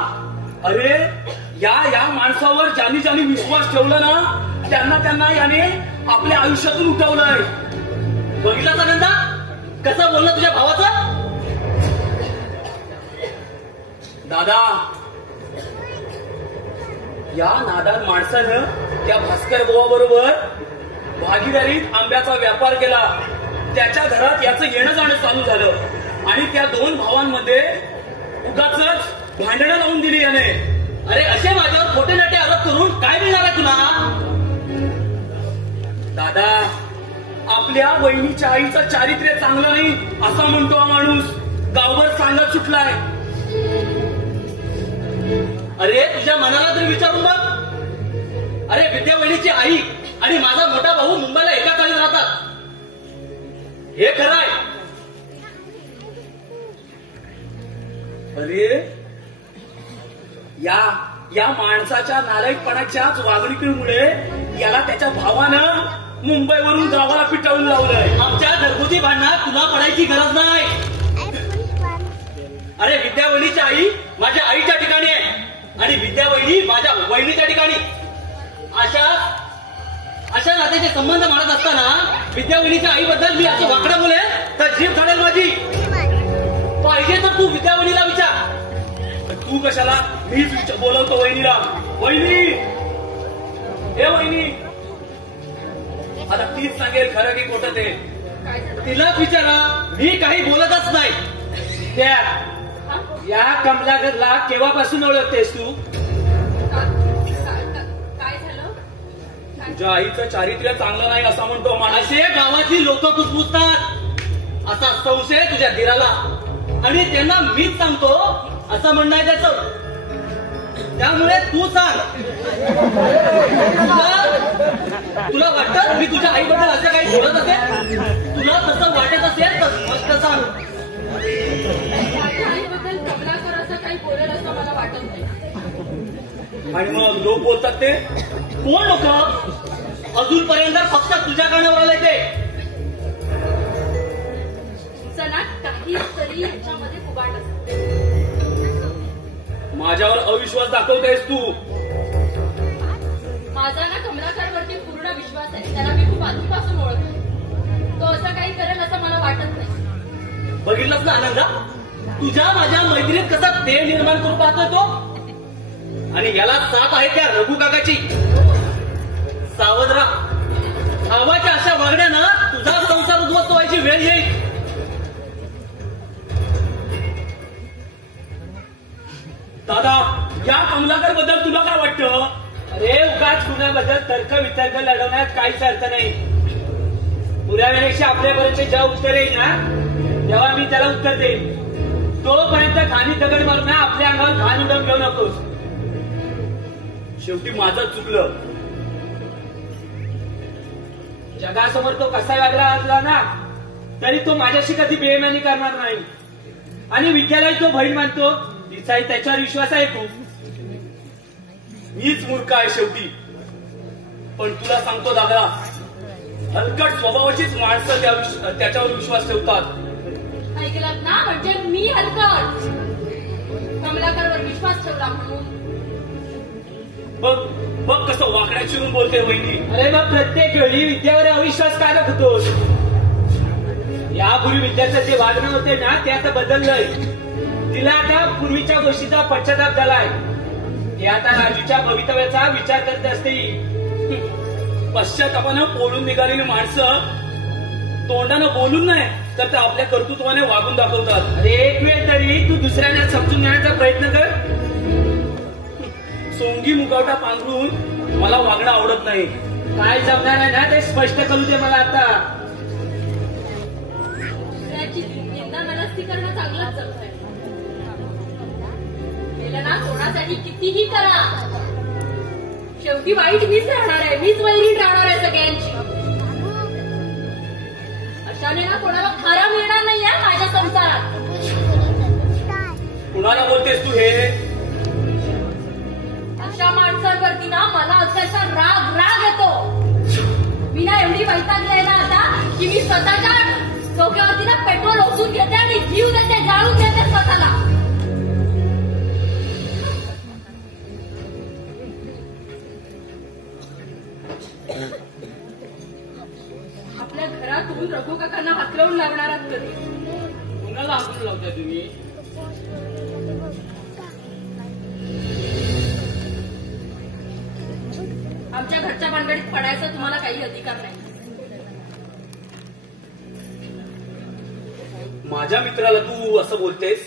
अरे या माणसावर ज्यांनी विश्वास ठेवला ना, त्यांना याने आपल्या आयुष्यातून उठवलंय. बघितला नंदा कसा बोलला तुझ्या भावाचा? दादा, या नादान माणसानं त्या भास्कर बुवा बरोबर भागीदारीत आंब्याचा व्यापार केला. त्याच्या घरात याचं येणं जाणं चालू झालं आणि त्या दोन भावांमध्ये उगाचच भांडणं लावून दिली याने. अरे असे माझ्यावर खोटे नाटे आरोप करून काय मिळणार आहे तुला? दादा, आपल्या वहिनीच्या आईचं चारित्र्य चांगलं नाही असा म्हणतो हा माणूस. गावभर सांगत सुटलाय. अरे तुझ्या मनाला तरी विचारून बघ. अरे विद्या वहिनीची आई आणि माझा मोठा भाऊ मुंबईला एका काळी राहतात, हे खरं आहे. अरे या माणसाच्या नालायकपणाच्याच वागणुकीमुळे याला त्याच्या भावानं मुंबईवरून गावाला पिटाळून लावलंय. आमच्या घरगुती भांडणात तुला पडायची गरज नाही. अरे विद्या वहिनीची आई माझ्या आईच्या ठिकाणी आहे आणि विद्या वहिनी माझ्या वहिनीच्या ठिकाणी. अशा नात्याचे संबंध मानत असताना विद्या वहिनीच्या आईबद्दल मी असं वाकडं बोलेल तर जीभ काढेल माझी. पाहिजे तर तू विद्या वहिनीला विचार. तू कशाला? मीच बोलवतो वहिनीला. वहिनी, हे वहिनी, आता तीच सांगेल खरं की खोटं ते. तिलाच विचारा, मी काही बोलतच नाही. त्या या कमलाकरला केव्हापासून ओळखतेस तू? काय झालं? तुझ्या आईचं चारित्र्य चांगलं नाही असं म्हणतो माणूस. असे गावातली लोक कुजबुजतात असा संशय तुझ्या धीराला आणि त्यांना मीच सांगतो असं म्हणणं आहे त्याचं. त्यामुळे तू सांग, तुला वाटतं मी तुझ्या आईबद्दल असं काही बोलत असेल? तुला तसं वाटत असेल तर स्पष्ट सांग. माझ्या आईबद्दल कमलाकर असं काही बोलेल असं मला वाटत नाही. आणि मग लोक बोलतात ते कोण लोक? अजूनपर्यंत फक्त तुझ्या कानावर आलंय ते. सणात काही तरी याच्यामध्ये कुबाड असते. माझ्यावर अविश्वास दाखवतेस तू. माझा ना कमलाकरवरती पूर्ण विश्वास आहे. त्याला मी खूप आधीपासून ओळखते. तो असं काही करेल असं मला वाटत नाही. बघितलंच ना आनंदा, तुझ्या माझ्या मैत्रीत कसा ते निर्माण करून पाहतोय तो. आणि याला साथ आहे त्या रघु काकाची. सावध राहा, भावाच्या अशा वागण्यानं तुझा संसार उद्ध्वस्त व्हायची वेळ येईल. दादा, या कमलाकर बद्दल तुला काय वाटतं? अरे उगाच कुणाबद्दल तर्क वितर्क लढवण्यात काहीच अर्थ नाही. पुराव्यापेक्षा आपल्यापर्यंत जेव्हा उत्तर येईल ना, तेव्हा मी त्याला उत्तर देईन. तोपर्यंत खाली दगड मारून ना आपल्या अंगावर घाण उडवून घेऊ नकोस. शेवटी माझं चुकलं. जगासमोर तो कसा वागला असला ना तरी तो माझ्याशी कधी बेईमानी करणार नाही. आणि विद्यालाही तो बहीण मानतो. तिचाही त्याच्यावर विश्वास आहे. खूप मीच मूर्ख आहे शेवटी. पण तुला सांगतो दादा, हलकट स्वभावाचीच माणसं त्याच्यावर विश्वास ठेवतात. ऐकलात ना, म्हणजे मी हलकट कमलाकरवर विश्वास ठेवला म्हणून. बघ कसं वाकड्या चिरून बोलते वहिनी. अरे मग प्रत्येक वेळी विद्यावर अविश्वास काय दाखवतोस? यापूर्वी विद्याचं जे वागणं होते ना ते आता बदललंय. तिला आता पूर्वीच्या गोष्टीचा पश्चाताप झालाय. ती आता राजूच्या भवितव्याचा विचार करत असते. पश्चातापानं बोलून निघालेली माणसं तोंडानं बोलून नाही तर ते आपल्या कर्तृत्वाने वागून दाखवतात. अरे एक वेळ तरी तू दुसऱ्यांना समजून घेण्याचा प्रयत्न कर. सोंगी मुखवटा पांघरून मला वागणं आवडत नाही. काय जमणार आहे ना ते स्पष्ट करू दे मला आता. त्याची निंदा मनस्ती करणं चांगलंच जमतंय. केलं ना कोणासाठी कितीही करा, शेवटी वाईट मीच राहणार आहे. मीच वैरीण राहणार आहे सगळ्यांची. अशाने ना कोणाला खरा मिळणार नाही आहे माझ्या संसारात. कुणाला बोलतेस तू हे? असा राग राग येतो. मी ना एवढी वैतागली आहे ना आता की मी स्वतःच्या डोक्यावरती ना पेट्रोल ओतून घेते आणि जीव देते, जाळून देते स्वतःला. आपल्या घरातून रघु काकांना हाकलवून लावणार आहात कधी? कुणाला हाकून लावताय तुम्ही? आमच्या घरच्या भानगडीत पडायचा तुम्हाला काही अधिकार नाही. माझ्या मित्राला तू असं बोलतेस?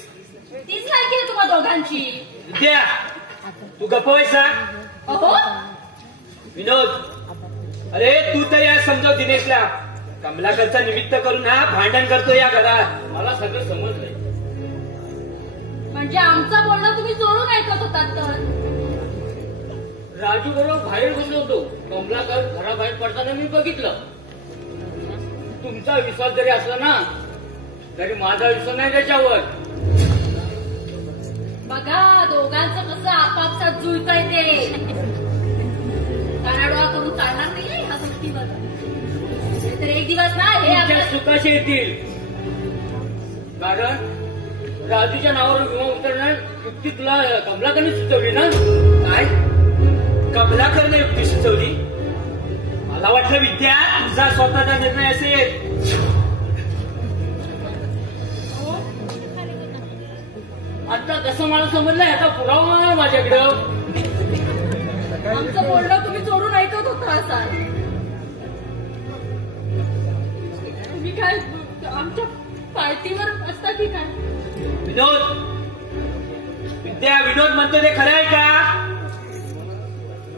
तीच लायकी आहे तुम्हा दोघांची. विद्या, तू गप्प व्हायचा. अहो विनोद, अरे तू तर या समजाव दिनेशला. कमलाकरचा निमित्त करून हा भांडण करतो या घरात. मला सगळं समजलंय. म्हणजे आमचं बोलणं तुम्ही चोरून ऐकत होतात तर? राजू बरोबर बाहेर बसलो होतो. कमलाकर घराबाहेर पडताना मी बघितलं. तुमचा विश्वास जरी असला ना तरी माझा विश्वास नाही त्याच्यावर. बघा दोघांचं कसं आपापसात जुळतंय ते. कानाडोळा करून चालणार नाही ह्या गोष्टीवर. तर एक दिवस ना हे तुमच्या सुखाशी येतील. कारण राजूच्या नावावर विमा उतरणार युक्ती तुला कमलाकरने सुचवली ना? काय? कमलाकरने युक्ती सुचवली? मला वाटलं विद्या तुझा स्वतःचा निर्णय असेल. आता कसं मला समजलं याचा पुरावा माझ्याकडं. आमचं बोलणं तुम्ही चोरून ऐकत होता असाल. तुम्ही काय आमच्या पार्टीवर असता की काय? विनोद, विद्या विनोद म्हणतो ते खरं आहे का?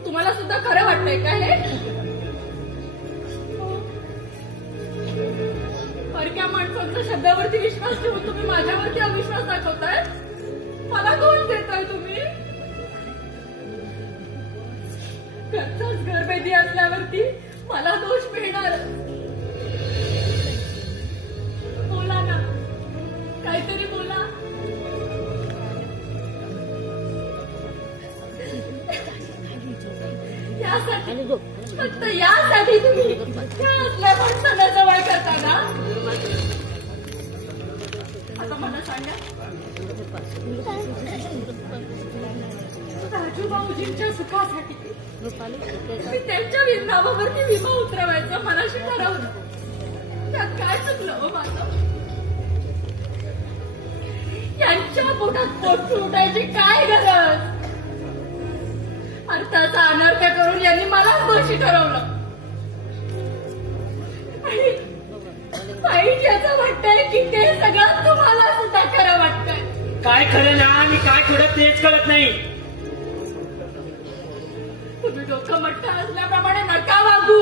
तुम्हाला सुद्धा खरं वाटतंय का हे? परक्या माणसांच्या शब्दावरती विश्वास ठेवून तुम्ही माझ्यावरती अविश्वास दाखवताय. मला दोष देताय तुम्ही. घरचाच घरभेदी असल्यावरती मला दोष मिळणार. बोला ना, काहीतरी बोला. यासाठी, फक्त यासाठी तुम्ही त्या असल्या माणसाला जवळ करता ना? आता मला सांगा, राजू भाऊजींच्या सुखासाठी मी त्यांच्या नावावरती विमा उतरवायचा मनाशी ठरवलं. त्यात काय चुकलं हो माझं? यांच्या पोटात पोट फुटायची काय गरज? अर्थाचा अनर्थ करून यांनी मलाच दोषी ठरवलं. आणि वाईट याचं वाटतंय की ते सगळं तुम्हाला सुद्धा खरं वाटतंय. काय खरं ना आणि काय खरं तेच कळत नाही. तुम्ही डोकं मट्ट असल्याप्रमाणे नका वागू.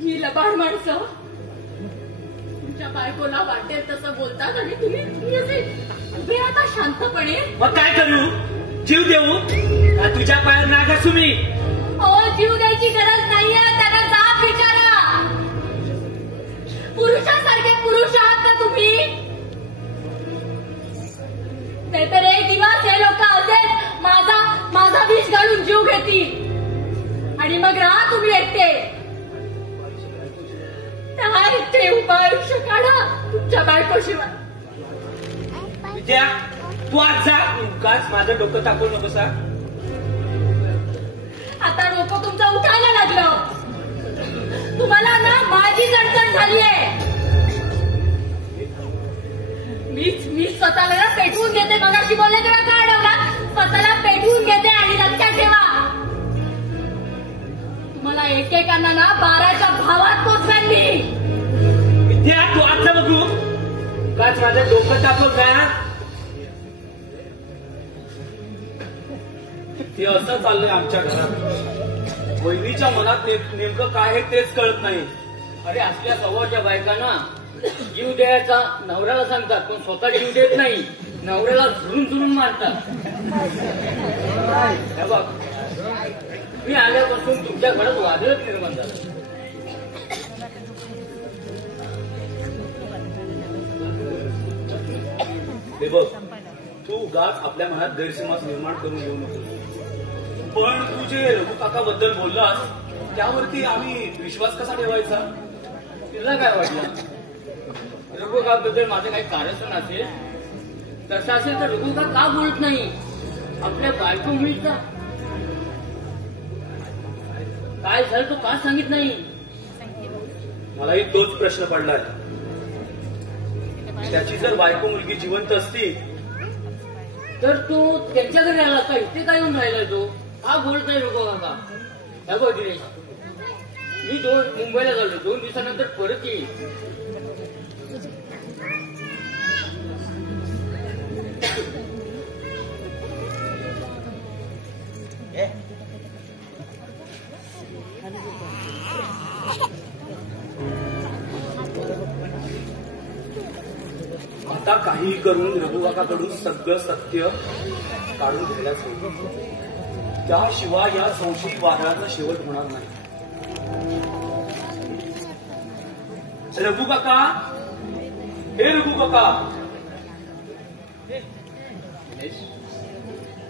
ही लबाड माणसं तुमच्या बायकोला वाटेल तसं बोलतात आणि तुम्ही असे उभे राहता शांतपणे. मग काय करू? जीव देऊ का तुझ्या पायावर नाग असू मी? जीव द्यायची गरज नाहीये. त्यांना जाब विचारा. पुरुषासारखे पुरुष आहात का तुम्ही? नाहीतर एक दिवस हे लोक असेच माझा विष घालून जीव घेतील आणि मग राहा तुम्ही एकटे. त्या एकटे उभं आयुष्य काढा तुमच्या बायकोशिवाय. विद्या, तू आज जा. उगाच माझं डोकं टाकू नकोसा. आता डोकं तुमचं उठायला लागलं. तुम्हाला ना माझी अडचण झालीये. मी स्वतःला ना पेटवून घेते. मगाशी बोलले तेव्हा का अडवला? स्वतःला पेटवून घेते आणि लक्षात ठेवा तुम्हाला एकेकांना ना 12च्या भावात पोचवेन मी. विद्या, तू आज जा बघू. उगाच माझं डोकं टाकत ना. ते असं चाललंय आमच्या घरात. वहिनीच्या मनात नेमकं काय आहे तेच कळत नाही. अरे असल्या स्वभावाच्या बायकांना जीव द्यायचा नवऱ्याला सांगतात पण स्वतः जीव देत नाही. नवऱ्याला झुरून झुरून मारतात. हे बघ, मी आल्यापासून तुमच्या घरात वादळच निर्माण झालं. हे बघ, तू उगाच आपल्या मनात गैरसमज निर्माण करून घेऊ नको. पण तू जे रघु काकाबद्दल बोललास त्यावरती आम्ही विश्वास कसा ठेवायचा? तुला काय वाटलं? रघुकाबद्दल माझं काही कारण असेल? तसं असेल तर रघुका का बोलत नाही? आपल्या बायको मुलीचा काय झालं तो का सांगित नाही? मलाही तोच प्रश्न पडलाय. त्याची जर बायको मुलगी जिवंत असती तर तो त्यांच्या घरी आला का? इथे काय येऊन राहिलाय तो? हा बोलत नाही रघु काका. हे बघ दिनेश, मी मुंबईला चाललो, 2 दिवसानंतर परत येईल. आता काहीही करून रघु काकाकडून सगळं सत्य काढून घ्यायलाच हवं. त्याशिवाय या संशयी वादळाचा शेवट होणार नाही. रघु काका, हे रघु काका.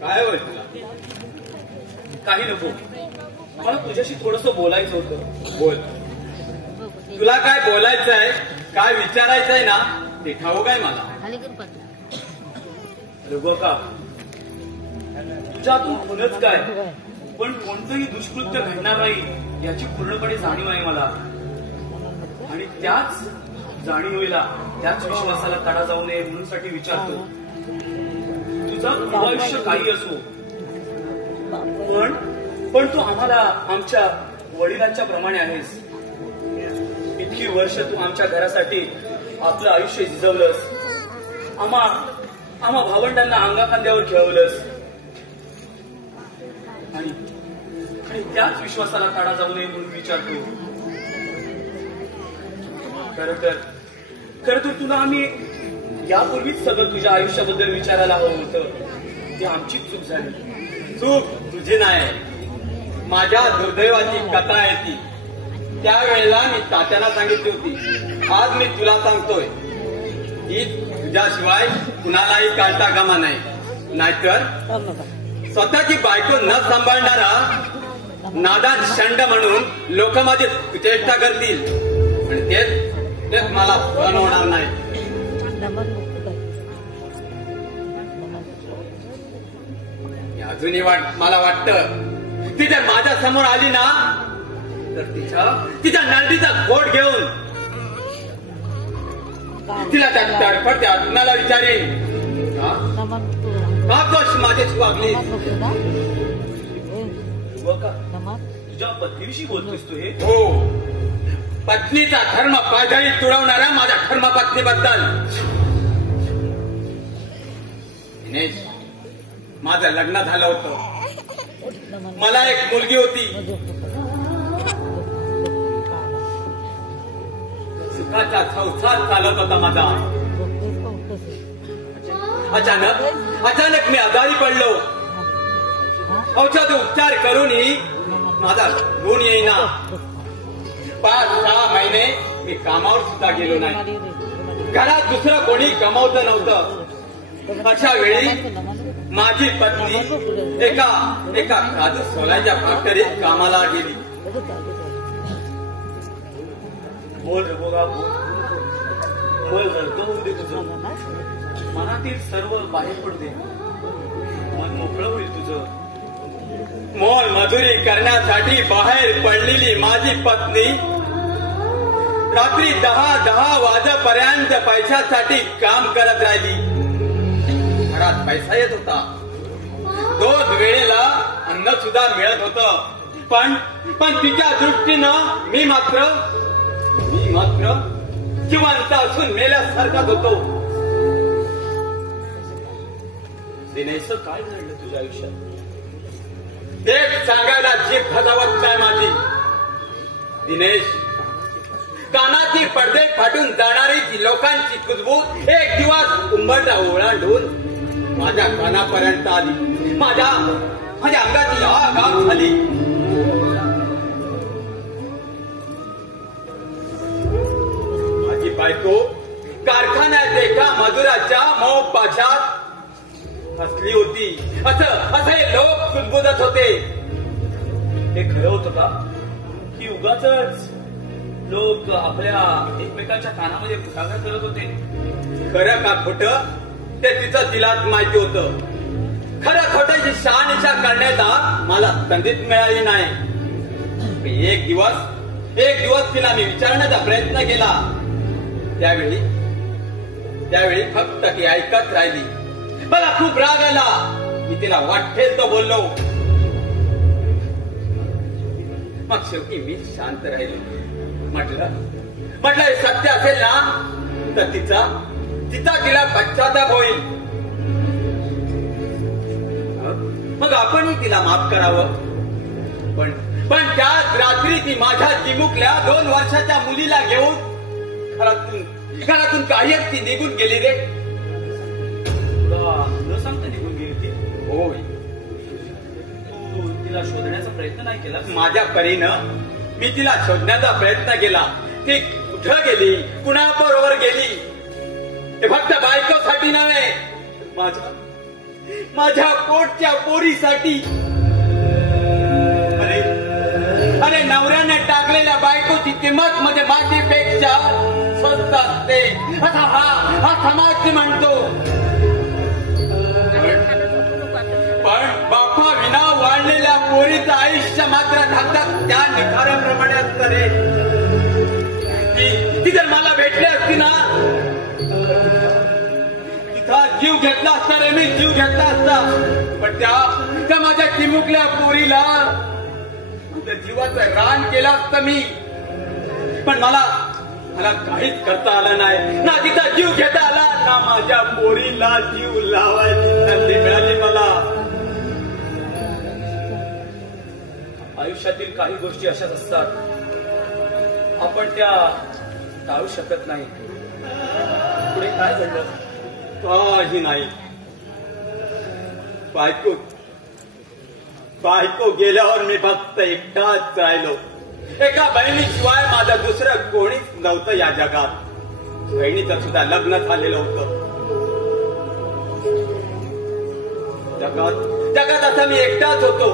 काय होय तुला? काही नको, मला तुझ्याशी थोडंसं बोलायचं होतं. बोल. तुला काय बोलायचंय, काय विचारायचंय ना ते ठाऊक आहे मला. रघु काका, तुझ्यातून होणंच काय, पण कोणतंही दुष्कृत्य घडणार नाही याची पूर्णपणे जाणीव आहे मला. आणि त्याच जाणीवेला, त्याच विश्वासाला तडा जाऊ नये म्हणून साठी विचारतो. तुझं आयुष्य काही असो, पण तू आम्हाला आमच्या वडिलांच्या प्रमाणे आहेस. इतकी वर्ष तू आमच्या घरासाठी आपलं आयुष्य झिजवलंस. आम्हा भावंडांना अंगाखांद्यावर खेळवलंस. आणि त्याच विश्वासाला तडा जाऊ नये म्हणून विचारतो. खरं तर तुला आम्ही यापूर्वीच सगळं तुझ्या आयुष्याबद्दल विचारायला हवं होतं. ती आमचीच चूक झाली. चूक तुझी नाही, माझ्या दुर्दैवाची कथा आहे ती. त्यावेळेला मी तात्याला सांगितली होती. आज मी तुला सांगतोय, ही तुझ्याशिवाय कुणालाही काढता कामा नाही. नाहीतर स्वतःची बायको न सांभाळणारा नादान शंड म्हणून लोक माझी चेष्टा करतील. आणि तेच मला सहन होणार नाही. अजूनही मला वाटतं ती जर माझ्या समोर आली ना तर तिच्या नळदीचा घोट घेऊन तिला त्या तडफडत्या अजूनाला विचारेन, का कशी माझ्याशी वागली? तुझ्या पत्नीविषयी बोलतोस तू? हे हो, पत्नीचा धर्म पायदळी तुडवणाऱ्या माझ्या धर्मपत्नीबद्दल. दिनेश, माझं लग्न झालं होतं. मला एक मुलगी होती. सुखाचा संसार चालत होता माझा. अचानक मी आजारी पडलो. औषध उपचार करूनही माझा गुण येईना. 5-6 महिने मी कामावर सुद्धा गेलो नाही. घरात दुसरं कोणी कमावतं नव्हतं. अशा वेळी माझी पत्नी एका काजू सोलाच्या फॅक्टरीत कामाला गेली. बोल रे बोगा, बोल रडतो होऊ दे तुझं. मनातील सर्व बाहेर पडू दे. मन मोकळं होईल तुझं. मोल मजुरी करण्यासाठी बाहेर पडलेली माझी पत्नी रात्री 10 वाजेपर्यंत पैशासाठी काम करत राहिली. घरात पैसा येत होता. 2 वेळेला अन्न सुद्धा मिळत होतं. पण तिच्या दृष्टीनं मी मात्र जिवंत असून मेल्यासारखाच होतो. दिनेश, काय घडलं तुझ्या आयुष्यात? तेच सांगायला जीभ खजावत नाही माझी. दिनेश, कानाची पडदे फाटून जाणारी लोकांची खुशबू एक दिवस उंबरठा ओलांडून माझ्या कानापर्यंत आली. माझ्या अंगाची आग झाली. माझी बायको कारखान्यात एका मजुराच्या मोपाशात हसली होती, असं हे लोक कुजबुजत होते. हे खरं होतं का की उगाच लोक आपल्या एकमेकांच्या कानामध्ये फुटाकार करत होते? खरं का खोटं ते तिचं तिलाच माहिती होतं. खरं खोट्याची शहानिशा करण्याचा मला संधीच मिळाली नाही. एक दिवस तिला मी विचारण्याचा प्रयत्न केला. त्यावेळी फक्त ती ऐकत राहिली. मला खूप राग आला. मी तिला वाटेल तो बोललो. मग शेवटी मी शांत राहिलो. म्हटलं हे सत्य असेल ना तर तिला पश्चाताप होईल. मग आपणही तिला माफ करावं. पण त्याच रात्री ती माझ्या चिमुकल्या 2 वर्षाच्या मुलीला घेऊन घरातून काहीच ती निघून गेली रे. न सांगता निघून गेली ती? होय. तू तिला शोधण्याचा प्रयत्न नाही केला? माझ्या परीनं मी तिला शोधण्याचा प्रयत्न केला. ती कुठं गेली, कुणाबरोबर गेली हे फक्त बायकोसाठी नव्हे, माझ्या पोटच्या पोरीसाठी. अरे नवऱ्याने टाकलेल्या बायकोची किंमत मध्ये मातीपेक्षा स्वस्त असते असा हा समाज म्हणतो. पण बापा विना वाढलेल्या पोरीचं आयुष्य मात्र धाकधाक त्या निखाऱ्याप्रमाणे असतं रे. ती जर मला भेटली असती ना तिचा जीव घेतला असता रे. मी जीव घेतला असता. पण त्या माझ्या चिमुकल्या पोरीला जीवाचं रान केलं असतं मी. पण मला काहीच करता आलं नाही. ना तिचा जीव घेता आला ना माझ्या पोरीला जीव लावायची संधी मिळाली मला. आयुष्यातील काही गोष्टी अशाच असतात, आपण त्या टाळू शकत नाही. पुढे काय घडलं? काही नाही. बायको गेल्यावर मी फक्त एकटाच राहिलो. एका बहिणीशिवाय माझं दुसरं कोणीच नव्हतं या जगात. बहिणीचं सुद्धा लग्न झालेलं होतं. जगात असा मी एकटाच होतो.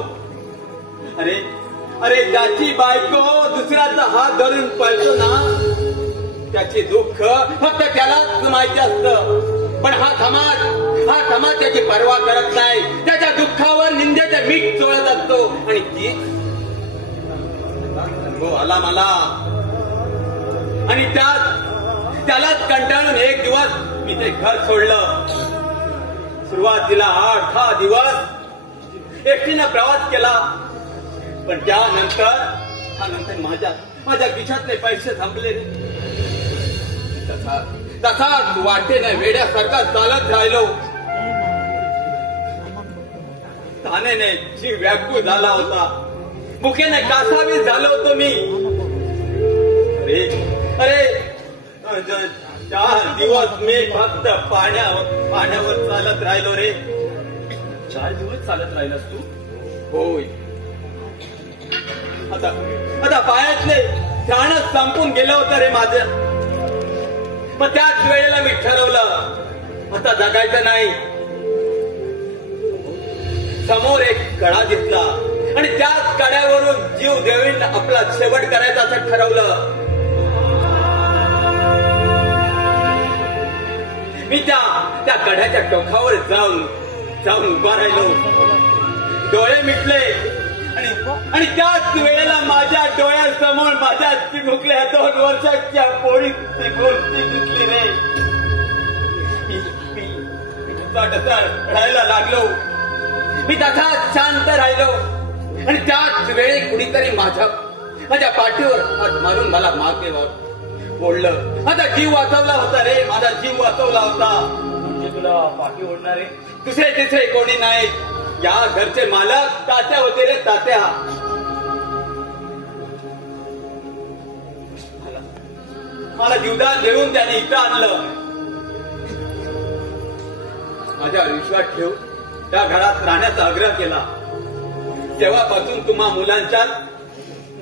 अरे ज्याची बायको दुसऱ्याचा हात धरून पळतो ना त्याचे दुःख फक्त त्यालाच माहिती असतं. पण हा समाज त्याची पर्वा करत नाही. त्याच्या दुःखावर निंदेचे मीठ चोळत असतो. आणि ती आला मला. आणि त्यालाच कंटाळून एक दिवस मी ते घर सोडलं. सुरुवातीला 8-10 दिवस एकटीनं प्रवास केला. पण त्यानंतर माझ्या खिशातले पैसे संपले. तसाच वाटेने वेड्यासारखा चालत राहिलो. तानेने जीव व्याकुळ झाला होता. भुकेने कासावीस झालो होतो मी. अरे 4 दिवस मी फक्त पाण्यावर चालत राहिलो रे. 4 दिवस चालत राहिलास तू? होय. आता पायातले ध्यानच संपून गेलं होतं रे माझं. मग त्याच वेळेला मी ठरवलं आता जगायचं नाही. समोर एक कडा दिसला आणि त्याच कड्यावरून जीव देऊन आपला शेवट करायचा असं ठरवलं. मी त्या कड्याच्या टोकावर जाऊन उभा राहिलो. डोळे मिटले आणि त्याच वेळेला माझ्या डोळ्यासमोर माझ्या चिमुकल्या 2 वर्षाच्या पोरीची मूर्ती दिसली रे. मी रडायला लागलो. मी तसाच शांत राहिलो. आणि त्याच वेळी कुणीतरी माझ्या पाठीवर हात मारून मला मागे ओढलं. माझा जीव वाचवला होता रे. माझा जीव वाचवला होता. म्हणजे तुला पाठी ओढणारे दुसरे तिसरे कोणी नाही. या घरचे मालक तात्या होते रे. तात्या मला जीवदान देऊन त्याने इथं आणलं. माझ्यावर विश्वास ठेवून त्या घरात राहण्याचा आग्रह केला. तेव्हापासून तुम्हा मुलांच्या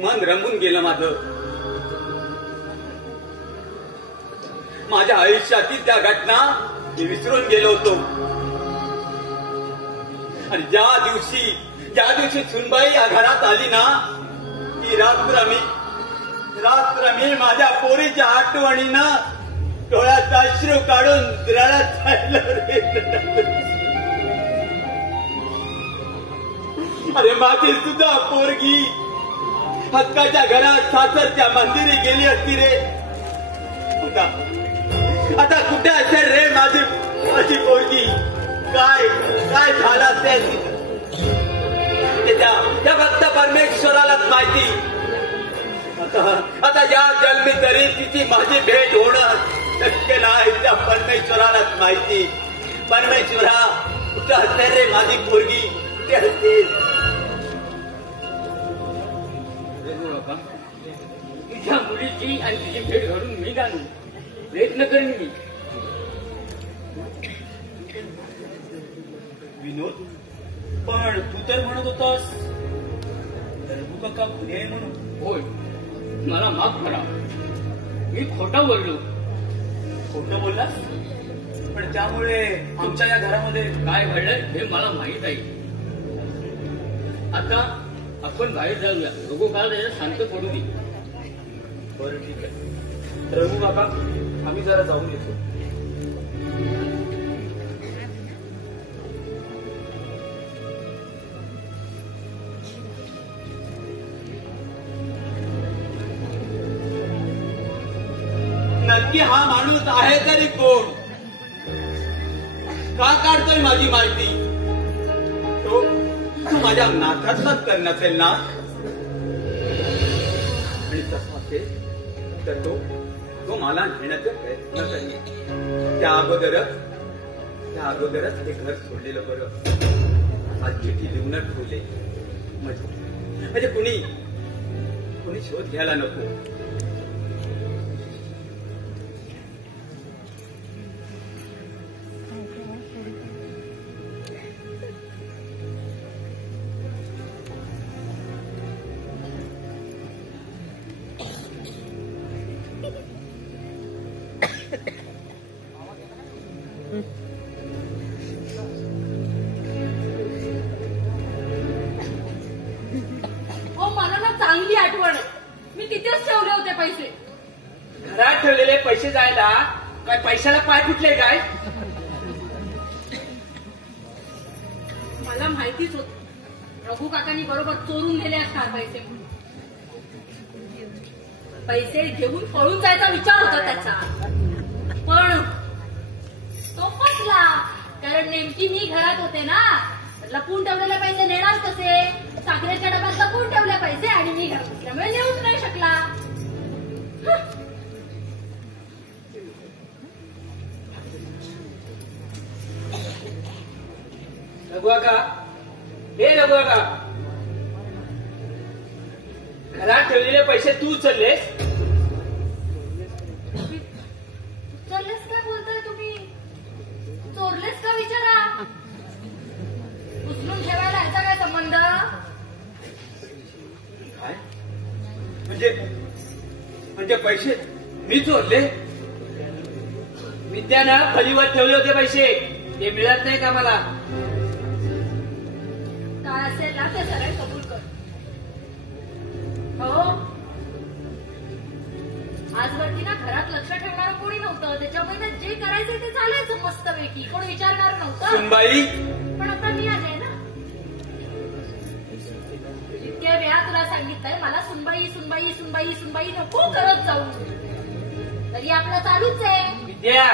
मन रंगून गेलं माझं. माझ्या आयुष्यातील त्या घटना मी विसरून गेलो होतो. आणि ज्या दिवशी सुनबाई या घरात आली ना, ती रात्र मी माझ्या पोरीच्या आठवणीनं डोळ्यात अश्रू काढून रडत राहिलो रे. अरे माझी सुद्धा पोरगी हक्काच्या घरात सासरच्या मंदिरी गेली असती रे. आता कुठे असेल रे माझी पोरगी? काय झालं असेल त्या फक्त परमेश्वरालाच माहिती. आता या जन्मी तरी तिची माझी भेट होणं शक्य नाही. त्या परमेश्वरालाच माहिती. परमेश्वरा कुठे असेल रे माझी पोरगी? ते असेल तुझ्या मुलीची आणि तुझी भेट घडून मी घालू प्रयत्न करेन मी. विनोद, पण तू तर म्हणत होतास रघु काका पुणे आहे म्हणून. होय, मला माफ करा, मी खोटं बोललो. खोटं बोललास? पण त्यामुळे आमच्या या घरामध्ये काय घडलं हे मला माहित आहे. आता आपण बाहेर जाऊया. रघु काका त्याला शांत पडू दे. बरं ठीक आहे. रघु काका, आम्ही जरा जाऊन येतो. नक्की हा माणूस आहे तरी कोण? का काढतोय माझी माहिती? तो माझ्या नाथाचाच कर नसेल ना? आणि तसा असेल तर तो मला घेण्याचा प्रयत्न करेल. त्या अगोदरच हे घर सोडलेलं बरं. आज चिठी लिहूनच ठेवले म्हणजे कुणी शोध घ्यायला नको. चांगली आठवण आहे. मी तिथेच ठेवले होते पैसे. घरात ठेवलेले पैसे जायला काय पैशाला पाय फुटले काय? मला माहितीच होत रघु काकांनी बरोबर चोरून गेले असणार पैसे. पैसे घेऊन पळून जायचा विचार होता त्याचा, पण तो फसला. कारण नेमकी मी घरात होते ना. लपून ठेवलेले पैसे नेणार कसे? साखरेच्या डब्यात लपून ठेवले पैसे आणि मी घरात असल्यामुळे नेऊच नाही शकला. रघु काका, हे रघु काका, घरात ठेवलेले पैसे तू उचललेस? उचललेस काय बोलताय तुम्ही? चोरलेस का विचारा. उचलून ठेवायला याचा काय संबंध? काय म्हणजे पैसे मी चोरले? विद्यानं खलीवर ठेवले होते पैसे, ते मिळत नाही का मला? काय असेल ना ते सरळ कबूल कर. हो, आजवरती ना घरात लक्ष ठेवणारं कोणी नव्हतं. त्याच्यामुळे जे करायचं ते चालायचं मस्तपैकी. कोण विचारणार नव्हतं. सुनबाई, पण आता मी आले ना. इतक्या वेळा तुला सांगितलंय मला सुनबाई सुनबाई सुनबाई सुनबाई नको करत जाऊ. तरी आपलं चालूच आहे. विद्या,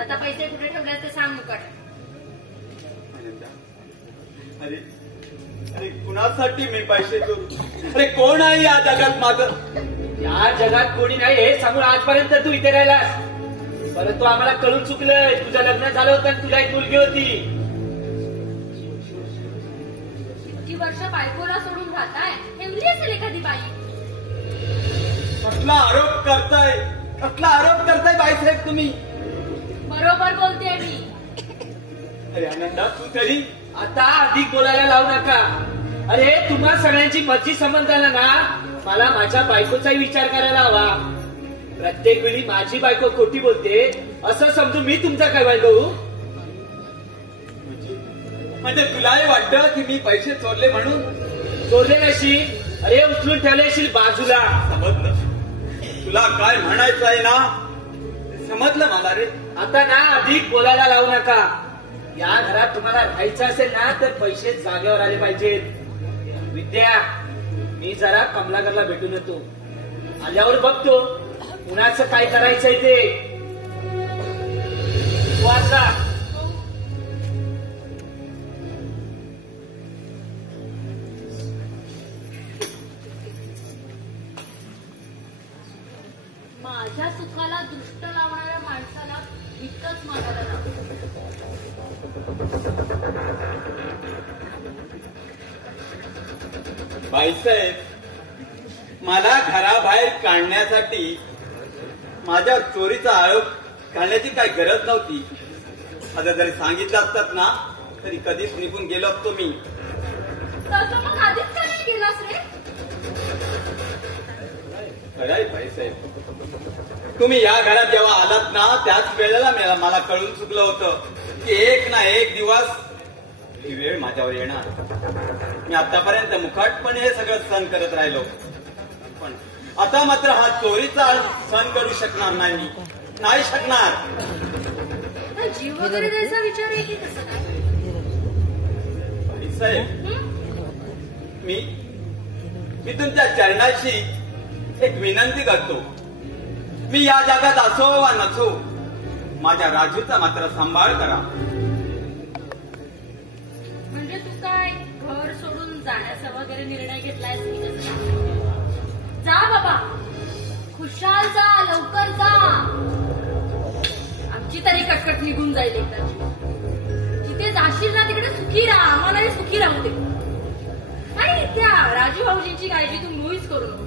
आता पैसे कुठे ठेवले ते सांग मुकट. अरे कुणासाठी मी पैसे चोरू? अरे कोण आहे या जगात माझं? या जगात कोणी नाही हे सांगून आजपर्यंत तू इथे राहिलास. परंतु आम्हाला कळून चुकलंय. तुझं लग्न झालं होतं आणि तुला एक मुलगी होती. इतकी वर्ष बायकोला सोडून राहताय. नेमली असेल एखादी बाई. कसला आरोप करताय बाईसाहेब तुम्ही? बरोबर बोलते मी. अरे आनंदा, तू तरी आता अधिक बोलायला लावू नका. अरे तुम्हा सगळ्यांची मर्जी संबंध आला ना, मला माझ्या बायकोचाही विचार करायला हवा. प्रत्येक वेळी माझी बायको खोटी बोलते असं समजून मी तुमचा काय बायको? म्हणजे तुलाही वाटतं की मी पैसे चोरले म्हणून? चोरले नशी, अरे उचलून ठेवले असशील बाजूला. समजलं तुला काय म्हणायचं आहे ना, समजलं मला रे. आता ना अधिक बोलायला लावू नका. या घरात तुम्हाला राहायचं असेल ना तर पैसे जागेवर आले पाहिजेत. विद्या, मी जरा कमलाकरला भेटून येतो. आल्यावर बघतो कुणाचं काय करायचंय ते. वाचा. माझ्या सुखाला दृष्ट लावणाऱ्या माणसाला इतकंच मागायला लागतं. बाईसाहेब, मला घराबाहेर काढण्यासाठी माझ्या चोरीचा आरोप घालण्याची काही गरज नव्हती. आता जरी सांगितलं असतात ना तरी कधीच निघून गेलो असतो मी. तसं मग आधीच का नाही गेलास रे? खरंय बाईसाहेब, तुम्ही या घरात जेव्हा आलात ना त्याच वेळेला मला कळून चुकलं होतं की एक ना एक दिवस ही वेळ माझ्यावर येणार. मी आतापर्यंत मुकाटपणे हे सगळं सहन करत राहिलो, पण आता मात्र हा चोरीचा सहन करू शकणार नाही. नाही शकणार. जीव वगैरे द्यायचा विचार आहे की कसं काय? बाईसाहेब, मी तुमच्या चरणाशी एक विनंती करतो. मी या जगात असो वा नसो, माझ्या राजूचा मात्र सांभाळ करा. म्हणजे तू काय घर सोडून जाण्याचा वगैरे निर्णय घेतलायस की कसं? जा बाबा, खुशाल जा, लवकर जा. आमची तरी कटकट निघून जाईल एकदाची. जिथे जाशील ना तिकडे सुखी राहा, आम्हालाही सुखी राहू दे. आणि त्या राजू भाऊजींची काळजी तू मुळीच करू नको.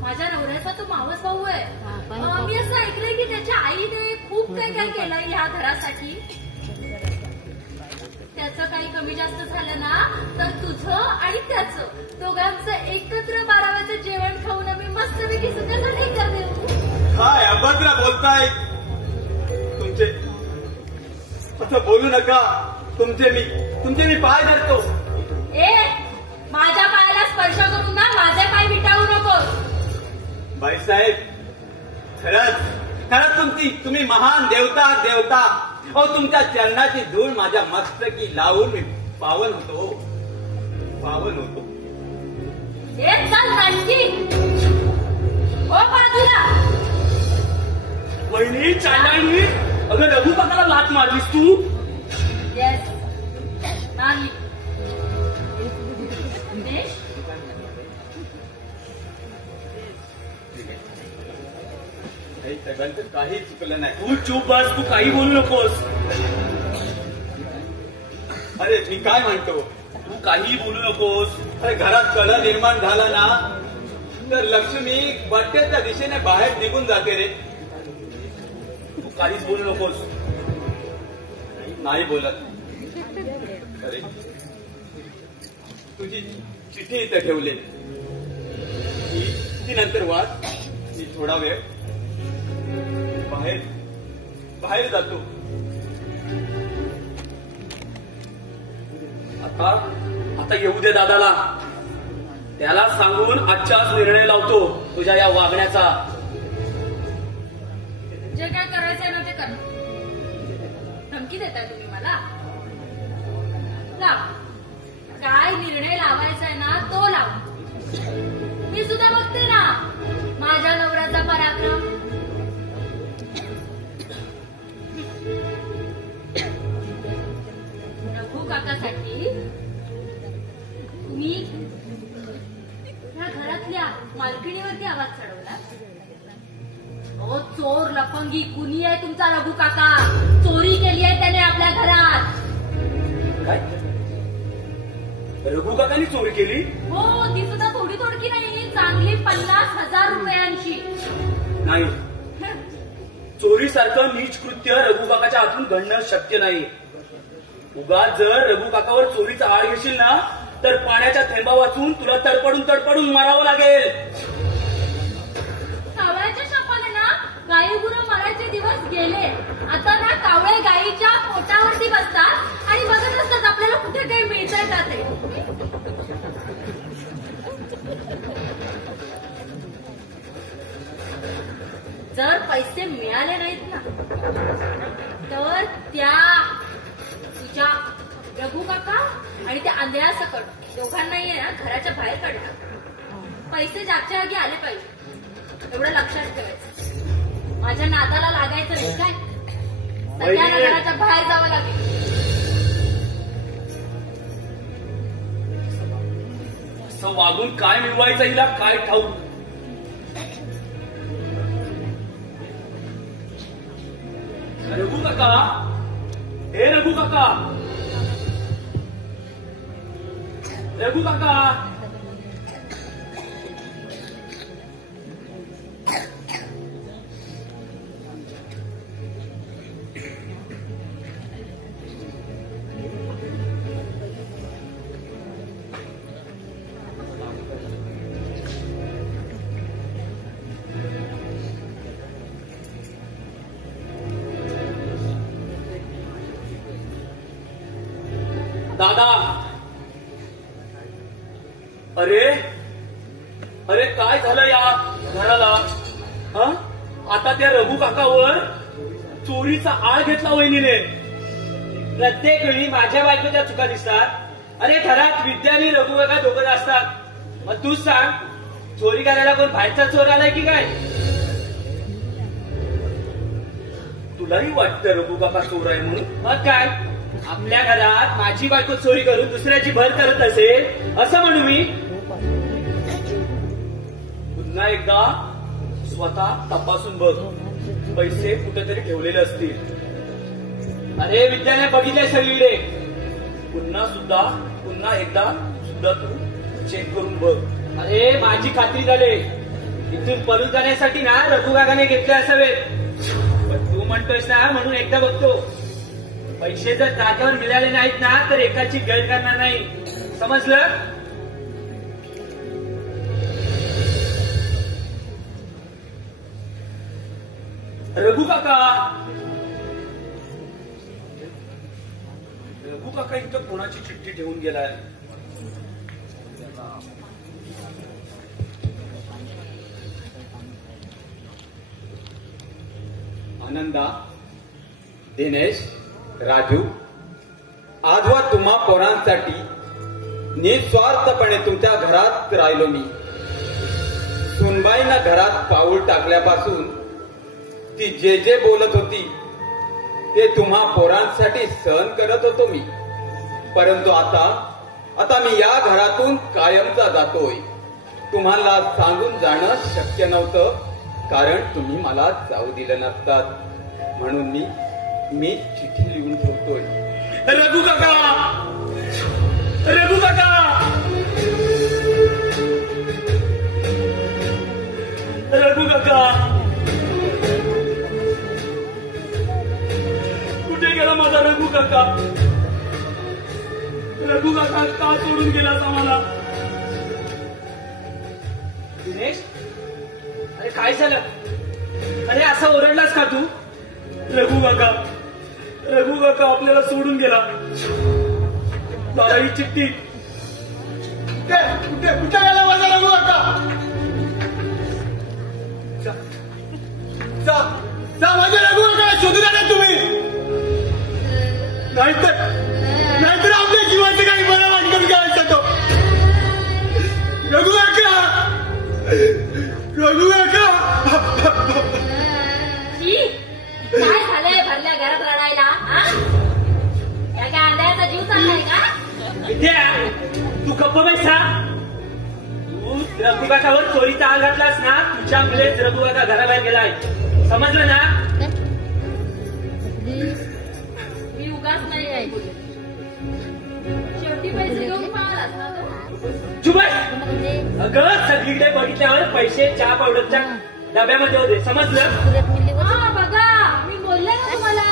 माझ्या नवऱ्याचा तो मावस भाऊ आहे. मी असं ऐकलंय की त्याच्या आईने खूप काय काय केलंय ह्या घरासाठी. त्याचं काही कमी जास्त झालं ना तर तुझं आणि त्याचं दोघांचं एकत्र 12व्याचं जेवण खाऊन आम्ही मस्तपैकी सुखासाठी करते. काय अभद्र बोलताय तुमचे? असं बोलू नका. तुमचे मी पाय धरतो. ए, माझ्या पायाला स्पर्श करून ना माझे पाय विटाळू नकोस. बाईसाहेब, खरंच तुम्ही महान देवता. तुमच्या चरणाची धूळ माझ्या मस्तकी लावून मी पावन होतो. हे चल आणखी हो बाजूला. वहिनी चांडाळी, अगं रघु काकाला लात मारलीस तू? येस, नाही दिनेश, काही चुकलं नाही. तू चूप बस, तू काही बोलू नकोस. अरे मी काय म्हणतो, तू काही बोलू नकोस. अरे घरात कलह निर्माण झाला ना तर लक्ष्मी बट्ट्याच्या दिशेने बाहेर निघून जाते रे. तू काहीच बोलू नकोस. नाही बोलत. अरे तुझी चिठ्ठी इथं ठेवली, ती नंतर वाच. मी थोडा वेळ बाहेर जातो. आता येऊ दे दादाला. त्याला सांगून आजच्याच निर्णय लावतो तुझ्या या वागण्याचा. जे काय करायचंय ना ते कर. धमकी देताय तुम्ही मला? लाव. काय निर्णय लावायचा आहे ना तो लाव. मी सुद्धा बघते ना माझ्या नवऱ्याचा पराक्रम. रघु काकासाठी तुम्ही ह्या घरातल्या मालकिणीवरती आवाज चढवला. ओ चोर लफंगी कुणी आहे तुमचा रघु काका? चोरी केली आहे त्याने आपल्या घरात. काय? रघु काकांनी चोरी केली? हो, ती सुद्धा थोडी थोडकी नाही, चांगली 50,000 रुपयांची. नाही, चोरीसारखं नीच कृत्य रघु काकाच्या हातून घडणं शक्य नाही. उगाच जर रघु काकावर चोरीचा आळ घेशील ना तर पाण्याच्या थेंबा वाचून तुला तडपडून मारावं लागेल. कावळ्याच्या शापाने ना गाई गुरं मरायचे दिवस गेले. आता ना कावळे गाईच्या पोटावरती बसतात आणि जर पैसे मिळाले नाहीत ना तर त्या तुझ्या रघु काका आणि त्या आंधळ्या सकट दोघांनाही आहे ना घराच्या बाहेर काढणार. पैसे जागच्या जागी आले पाहिजे एवढं लक्षात ठेवायचं. माझ्या नादाला लागायचं नाही काय. सगळ्यांना घराच्या बाहेर जावं लागेल. असं वागून काय मिळवायचं हिला काय ठाऊक. रघु काका, हे रघु काका, रघु काका, दादा. अरे अरे काय झालं या घराला. आता त्या रघु काकावर चोरीचा आळ घेतला वहिनीने. प्रत्येक वेळी माझ्या बायकोच्या चुका दिसतात. अरे घरात विद्या आणि रघु काका दोघं असतात. मग तूच सांग चोरी करायला कोण बाहेरचा चोर आलाय की काय. तुलाही वाटतं रघु काका चोर आहे म्हणून. मग काय आपल्या घरात माझी बायको चोरी करून दुसऱ्याची भर करत असेल असं म्हणू मी. पुन्हा एकदा स्वतः तपासून बघ. पैसे कुठेतरी ठेवलेले असतील. अरे विद्याने बघितलंय सगळीकडे. पुन्हा एकदा सुद्धा तू चेक करून बघ. अरे माझी खात्री झाली. इथून पळून जाण्यासाठी ना रघु काकाने घेतले असावेत. पण तू म्हणतोयस ना म्हणून एकदा बघतो. पैसे जर जागेवर मिळाले नाहीत ना तर एकाची गैर करणार नाही. समजलं. रघु काका, रघु काका इथं कोणाची चिठ्ठी ठेवून गेलाय. आनंदा, दिनेश, राजू, आजवा तुम्हा पोरांसाठी निस्वार्थपणे तुमच्या घरात राहिलो मी. सुनबाईंना घरात पाऊल टाकल्यापासून ती जे जे बोलत होती ते तुम्हा पोरांसाठी सहन करत होतो मी. परंतु आता मी या घरातून कायमचा जातोय. तुम्हाला सांगून जाणं शक्य नव्हतं कारण तुम्ही मला जाऊ दिलं नसतात. म्हणून मी चिठ्ठी लिहून ठेवतोय. रघु काका, रघु काका, रघु काका, कुठे गेला माझा रघु काका. रघु काका का सोडून गेलास आम्हाला. दिनेश अरे काय झालं. अरे असं ओरडलास का तू. रघु काका आपल्याला सोडून गेला. दादा ही चिठ्ठी. कुठे गेला माझा रघु काका. जा माझ्या रघु काकाला शोधून आणा तुम्ही. नाहीतर आपल्या जीवाचं काही बरं वाटकं करायचं तो. रघु काका, रघु काका. काय झालंय भरल्या घरात रडायला. या काय अंड्याचा जीव चाललाय का. विद्या तू गप्प बैसा. तू रघु काकावर चोरीचा आळ घातलास ना तुझ्यामुळेच रघु काका घराबाहेर गेलाय. समजलं ना. मी उगाच नाही काय बोलले. शेवटी पैसे घेऊन पाहलास ना तो. चुप अगं सगळीकडे बघितल्यावर पैसे चहा पावडरच्या डब्यामध्ये होते. समजलं. हा बघा मी बोलले ना तुम्हाला.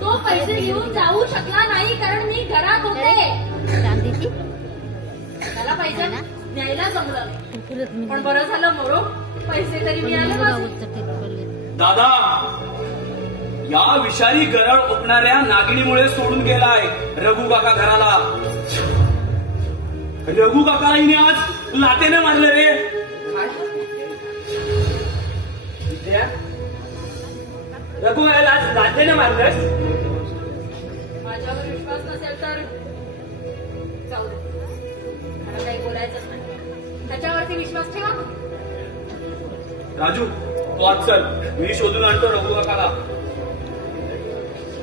तो पैसे घेऊन जाऊ शकला नाही कारण मी घरात होते. त्याला पैसे न्यायला जमलं नाही. पण बरं झालं मोरो पैसे तरी मिळाले माझे. दादा या विषारी गरळ ओकणाऱ्या नागिणीमुळे सोडून गेलाय रघु काका घराला. रघु काकाला हिने आज लातेने मारले रे. विद्या रघुनाथला आज लादेनं मारलंस. माझ्यावर विश्वास नसेल तर जाऊ दे, मला काही बोलायचंच नाही. त्याच्यावरती विश्वास ठेवा. राजू तू आज चल, मी शोधून आणतो रघु काकाला.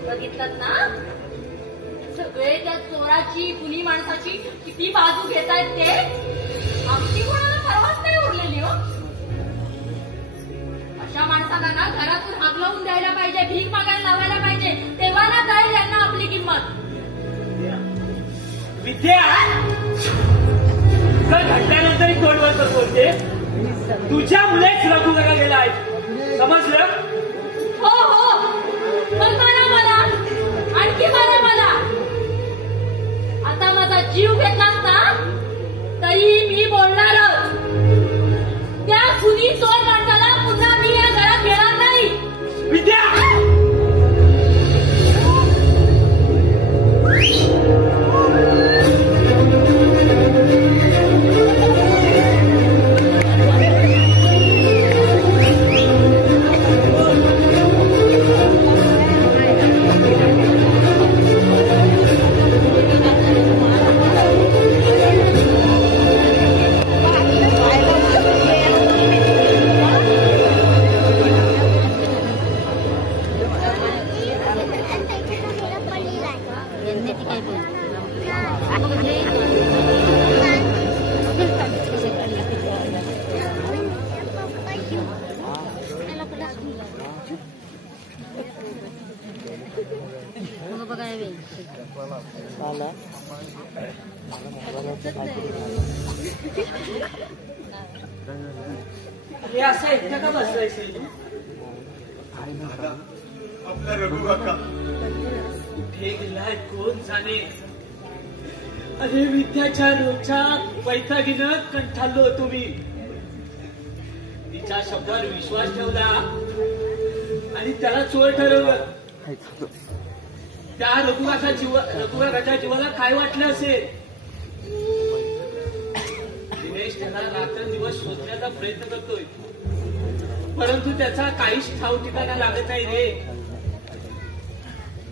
बघितलं ना सगळे त्या चोराची कुणी माणसाची किती बाजू घेतायत ते. आमची कोणाला परवाच नाही उरलेली हो. अशा माणसाला ना घरातून हाकलवून द्यायला पाहिजे, भीक मागायला लावायला पाहिजे, तेव्हा ना कळेल यांना आपली किंमत. विद्या तर घडल्यानंतरही तोंडवर तर बोलते. तुझ्या मुलेच रघु काका गेलाय, समजलं? हो हो, मग मला आणखी मला आता माझा जीव घेतलास ना तरी मी बोलणारच. त्या खुनी चोर माणसाला पुन्हा मी या घरात घेणार नाही. विद्या हे असं एकट्या का बसलायचं? आपला रघु काका कुठे गेलाय कोण जाणे. अरे विद्याच्या रोजच्या वैतागीनं कंठाळलो होतो मी. तिच्या शब्दावर विश्वास ठेवला आणि त्याला चोर ठरवलं. त्या रघुकाकाच्या जीवाला काय वाटलं असेल. दिनेश त्याला रात्रंदिवस शोधण्याचा प्रयत्न करतोय, परंतु त्याचा काहीच ठाव ठिकाणा लागत नाही रे.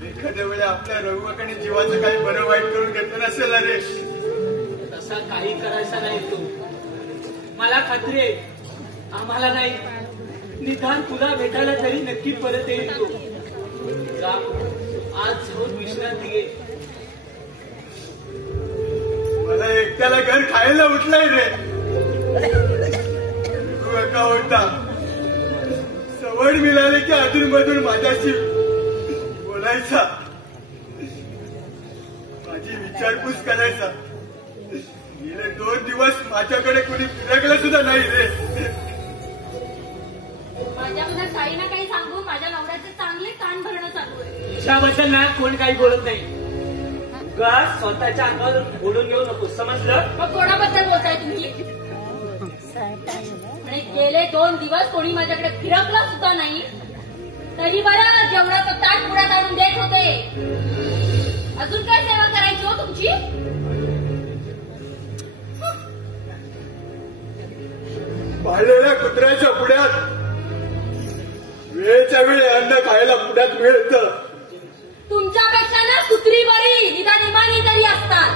एखाद्या वेळी आपल्या रघु काकाने जीवाचं काही बरं वाईट करून घेतलं नसेल ना रे. तसा काही करायचा नाही तू. मला खात्री आहे आम्हाला नाही, निदान तुला भेटायला तरी नक्की परत येईल तू. जा आज जाऊन विश्रांती घे. मला एकट्याला घर खायला उठलंय रे. रघु काका होता, सवड मिळाली की अधून मधून माझ्याशी बोलायचा, माझी विचारपूस करायचा. गेले 2 दिवस माझ्याकडे कोणी फिरकलं सुद्धा नाही रे. माझ्याकडे काही ना काही सांगून माझ्या नवऱ्याचे चांगले कान भरणं चालू आहे. तिच्याबद्दल ना कोण काही बोलत नाही. स्वतःच्या अंगावर बोलून घेऊ नको, समजलं? मग कोणाबद्दल बोलताय तुम्ही? आणि गेले 2 दिवस कोणी माझ्याकडे फिरकला सुद्धा नाही, तरी बरं जेवढा तो ताट पुढ्यात आणून देत होते. अजून काय सेवा करायची हो तुमची? पाळलेल्या कुत्र्याच्या पुढ्यात वेळेच्या वेळी अन्न खायला पुढ्यात मिळतं. तुमच्यापेक्षा ना कुत्री बरी, निदान इमानी तरी असतात.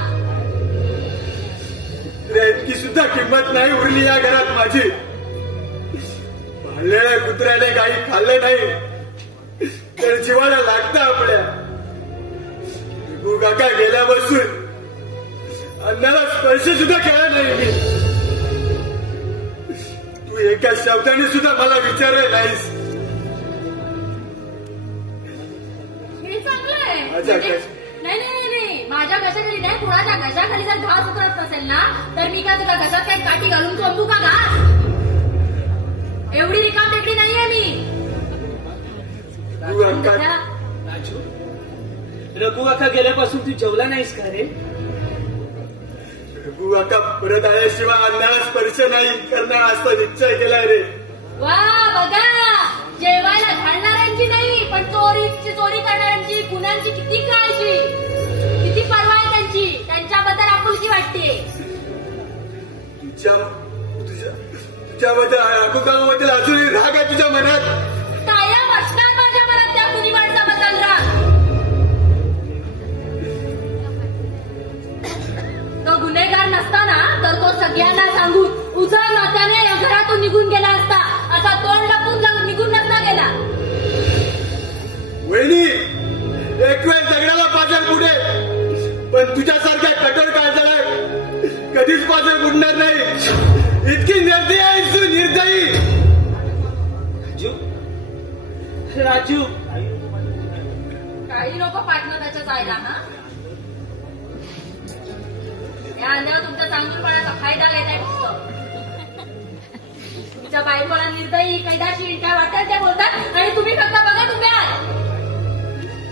इतकी सुद्धा किंमत नाही उरली या घरात माझी. पाळलेल्या कुत्र्याने काही खाल्लं नाही तर जीवाला लागतं आपल्या. रघु काका गेल्यापासून अन्नाला स्पर्श सुद्धा केला नाही मी. तू एका शब्दाने सुद्धा मला विचारलं नाहीस. हे चांगलं आहे. माझ्या नाही, माझ्या घशाखाली नाही, कुणाच्या घशाखाली जर घास उतरत नसेल ना तर मी काय तुला घशात काही काठी घालून चोंबू का घास? एवढी रिकाम टेकडी नाहीये मी. राजू, रघु काका गेल्यापासून तू जेवला नाहीस का रे? रघु काका परत आल्याशिवाय अन्नाला स्पर्श नाही करणार असा निश्चय केला रे. वा बघा, जेवायला घालणाऱ्यांची नाही पण चोरी करणाऱ्यांची, गुन्ह्यांची किती काळजी, किती परवा आहे त्यांची. त्यांच्याबद्दल आपुलकी वाटते. तुझ्याबद्दल रघु काकाबद्दल अजूनही राग आहे तुझ्या मनात. कायम असणार माझ्या मनात काही लोक पाठवत त्याच्या जायला ना. या आल्यावर तुमच्या चांगुलपणाचा फायदा घेताय फक्त. तुमच्या बायकोला निर्दयी कैदाशी काय वाटत ते बोलतात आणि तुम्ही फक्त बघा तुम्ही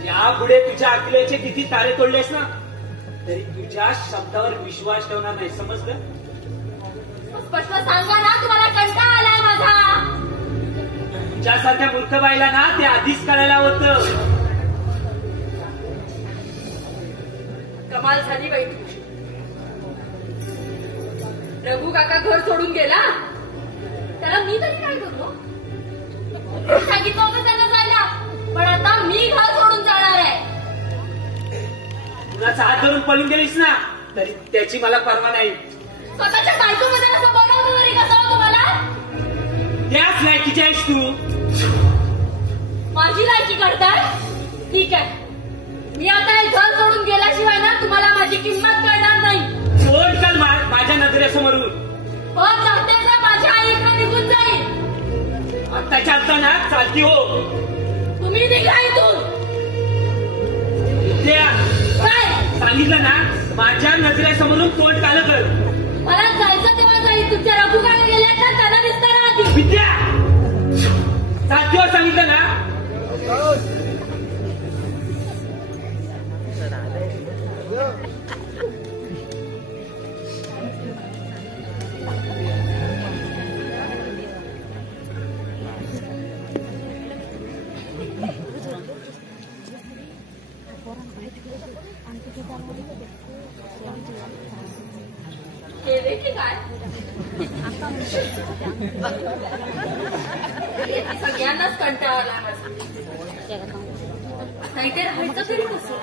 यापुढे तुझ्या अकलेचे किती तारे तोडलेस ना तरी तुझ्या शब्दावर विश्वास ठेवणार नाही, समजलं? स्पष्ट सांगा ना, तुम्हाला कंटाळा आलाय माझा. तुझ्यासारख्या मूर्ख बाईला ना ते आधीच कळायला होतं. कमाल झाली बाई तुझी. रघु काका घर सोडून गेला, त्याला मी तरी काय करतो? सांगितलं होतं त्यांना जायला, पण आता मी घर सोडून जाणार आहे. कुणाचा हात धरून पळून गेलीस ना तरी त्याची मला पर्वा नाही. स्वतःच्या बायकोमध्ये असं बनवतो तरी कसं हो तुम्हाला? त्याच लायकीची आहेस तू. माझी लायकी करताय? ठीक आहे, मी आता हे घर सोडून गेल्याशिवाय ना तुम्हाला माझी किंमत कळणार नाही. कोण काल माझ्या नजरेसमोरून पण चालते ना, माझ्या आई इकडे निघून जाईल. आत्ताच्या आता ना चालती हो. तुम्ही निघा इथून. काय सांगितलं ना, माझ्या नजरेसमोरून तोंड काल कर. मला जायचं तेव्हा जाईल. तुमच्या रघुकडे गेल्या तर त्यांना दिसताना आधी. विद्या साध्य सांगितलं ना. केले की काय? सगळ्यांनाच कंटाळा आला नाही ते राहायचं तरी कसं?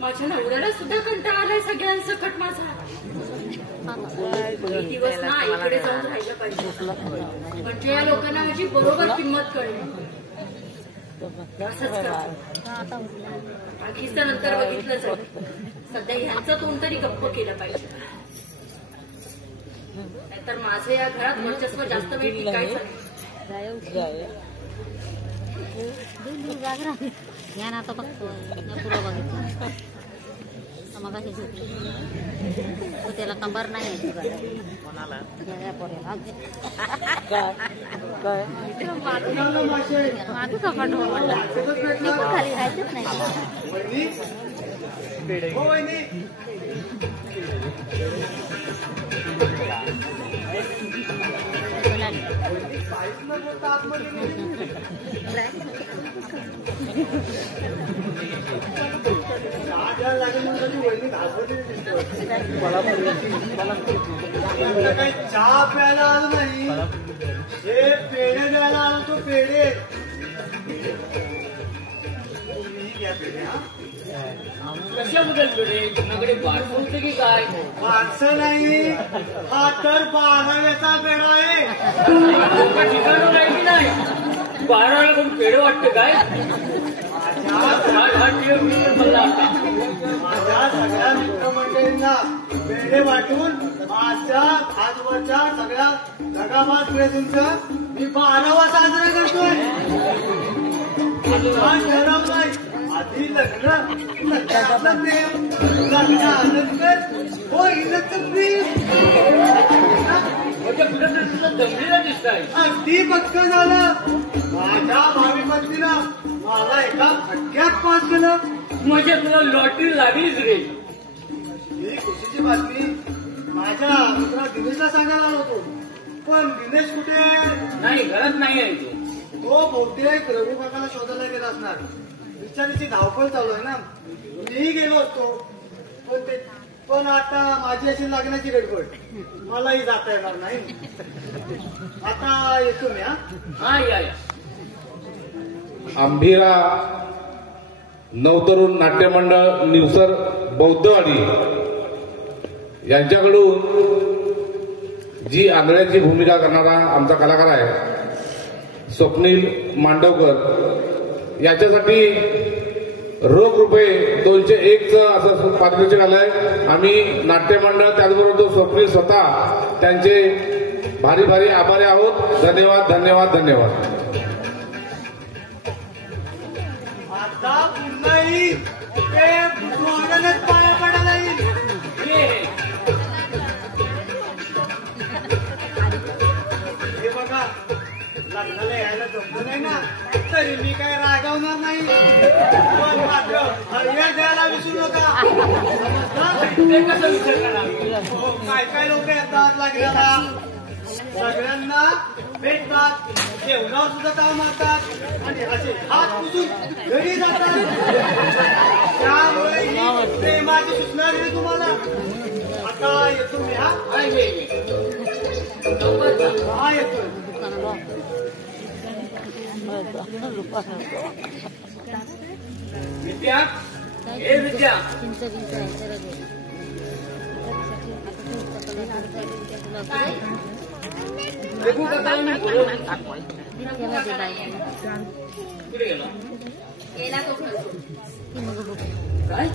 माझ्या नवऱ्याला सुद्धा कंटाळा आलाय सगळ्यांसकट माझा. एक दिवस ना आईकडे जाऊन राहिलं पाहिजे, म्हणजे या लोकांना माझी बरोबर किंमत कळली. असंच बाकीचं नंतर बघितलं जाईल. सध्या ह्यांचं तोंड तरी गप्प केलं पाहिजे, नाहीतर माझं या घरात वर्चस्व जास्त वेळ टिकायचं. या ना आता बघतोय पुढं बघितलं मग त्याला कंबर नाही कोणाला माझं सपाट खाली राहायचंच नाही. काही चहा प्यायला आलो नाही, हे पेढे द्यायला आलो. तो पेढे घ्या पेढे. कशाबद्दल पेढे? तुमच्याकडे बारसं होतं की काय? माणसं नाही, हा तर 12व्याचा पेढा आहे. ठिकाणं नाही की नाही? 12ला कोण पेढे वाटतं काय? माझ्या सगळ्या मित्रमंडळींना पेढे वाटून माझ्या आजवरच्या सगळ्या दगाबाज प्रेझेंटचं मी 12वा साजरा करतोय. ठरवलंय आधी लग्न, लग्नातलं प्रेम, लग्नानंतर होईलच प्रेम. तुला जमलेला दिसताय. अगदी पक्क झालं. माझ्या भावी पत्नीनं मला एका फटक्यात पास केलं. म्हणजे तुला लॉटरी लागलीच रे. ही खुशीची बातमी माझ्या मित्रा दिनेशला सांगायला आलो होतो, पण दिनेश कुठे आहे? नाही, घरात नाही आहे तो. तो बहुतेक रघु काकाला शोधायला गेला असणार. बिचारीची धावपळ चालू आहे ना. मीही गेलो असतो, पण आता माझी अशी लागण्याची गडबड, मलाही जाता येणार नाही. आता येतो मी. हा या. आंबिरा नवतरुण नाट्यमंडळ निवसर बौद्धवाडी यांच्याकडून जी आंधळ्याची भूमिका करणारा आमचा कलाकार आहे स्वप्नील मांडवकर, याच्यासाठी रोख रुपये 201चं असं पारितोषिक आलंय. आम्ही नाट्यमंडळ त्याचबरोबर तो स्वप्नील स्वतः त्यांचे भारी भारी आभारी आहोत. धन्यवाद धन्यवाद धन्यवाद. बुजवागणच पाया पडायला येईल. हे बघा, लग्नाला यायला जमलं नाही ना, तरी मी काय रागावणार नाही. पण मात्र हळव्या द्यायला विसरू नका. ते कसं विसरणार? हो, काय काय लोक येतात लग्नाला, सगळ्यांना भेटतात, जेवणावर सुद्धा ताव मारतात आणि असे हात पुसून घरी जातात. त्यामुळे ही प्रेमाची सूचना आहे तुम्हाला. आता येतो मी. हा येतो. विद्या, हे विद्या, काय रघु काकांनी बोलवलं. कुठे गेला? गेला तो खर्च. काय?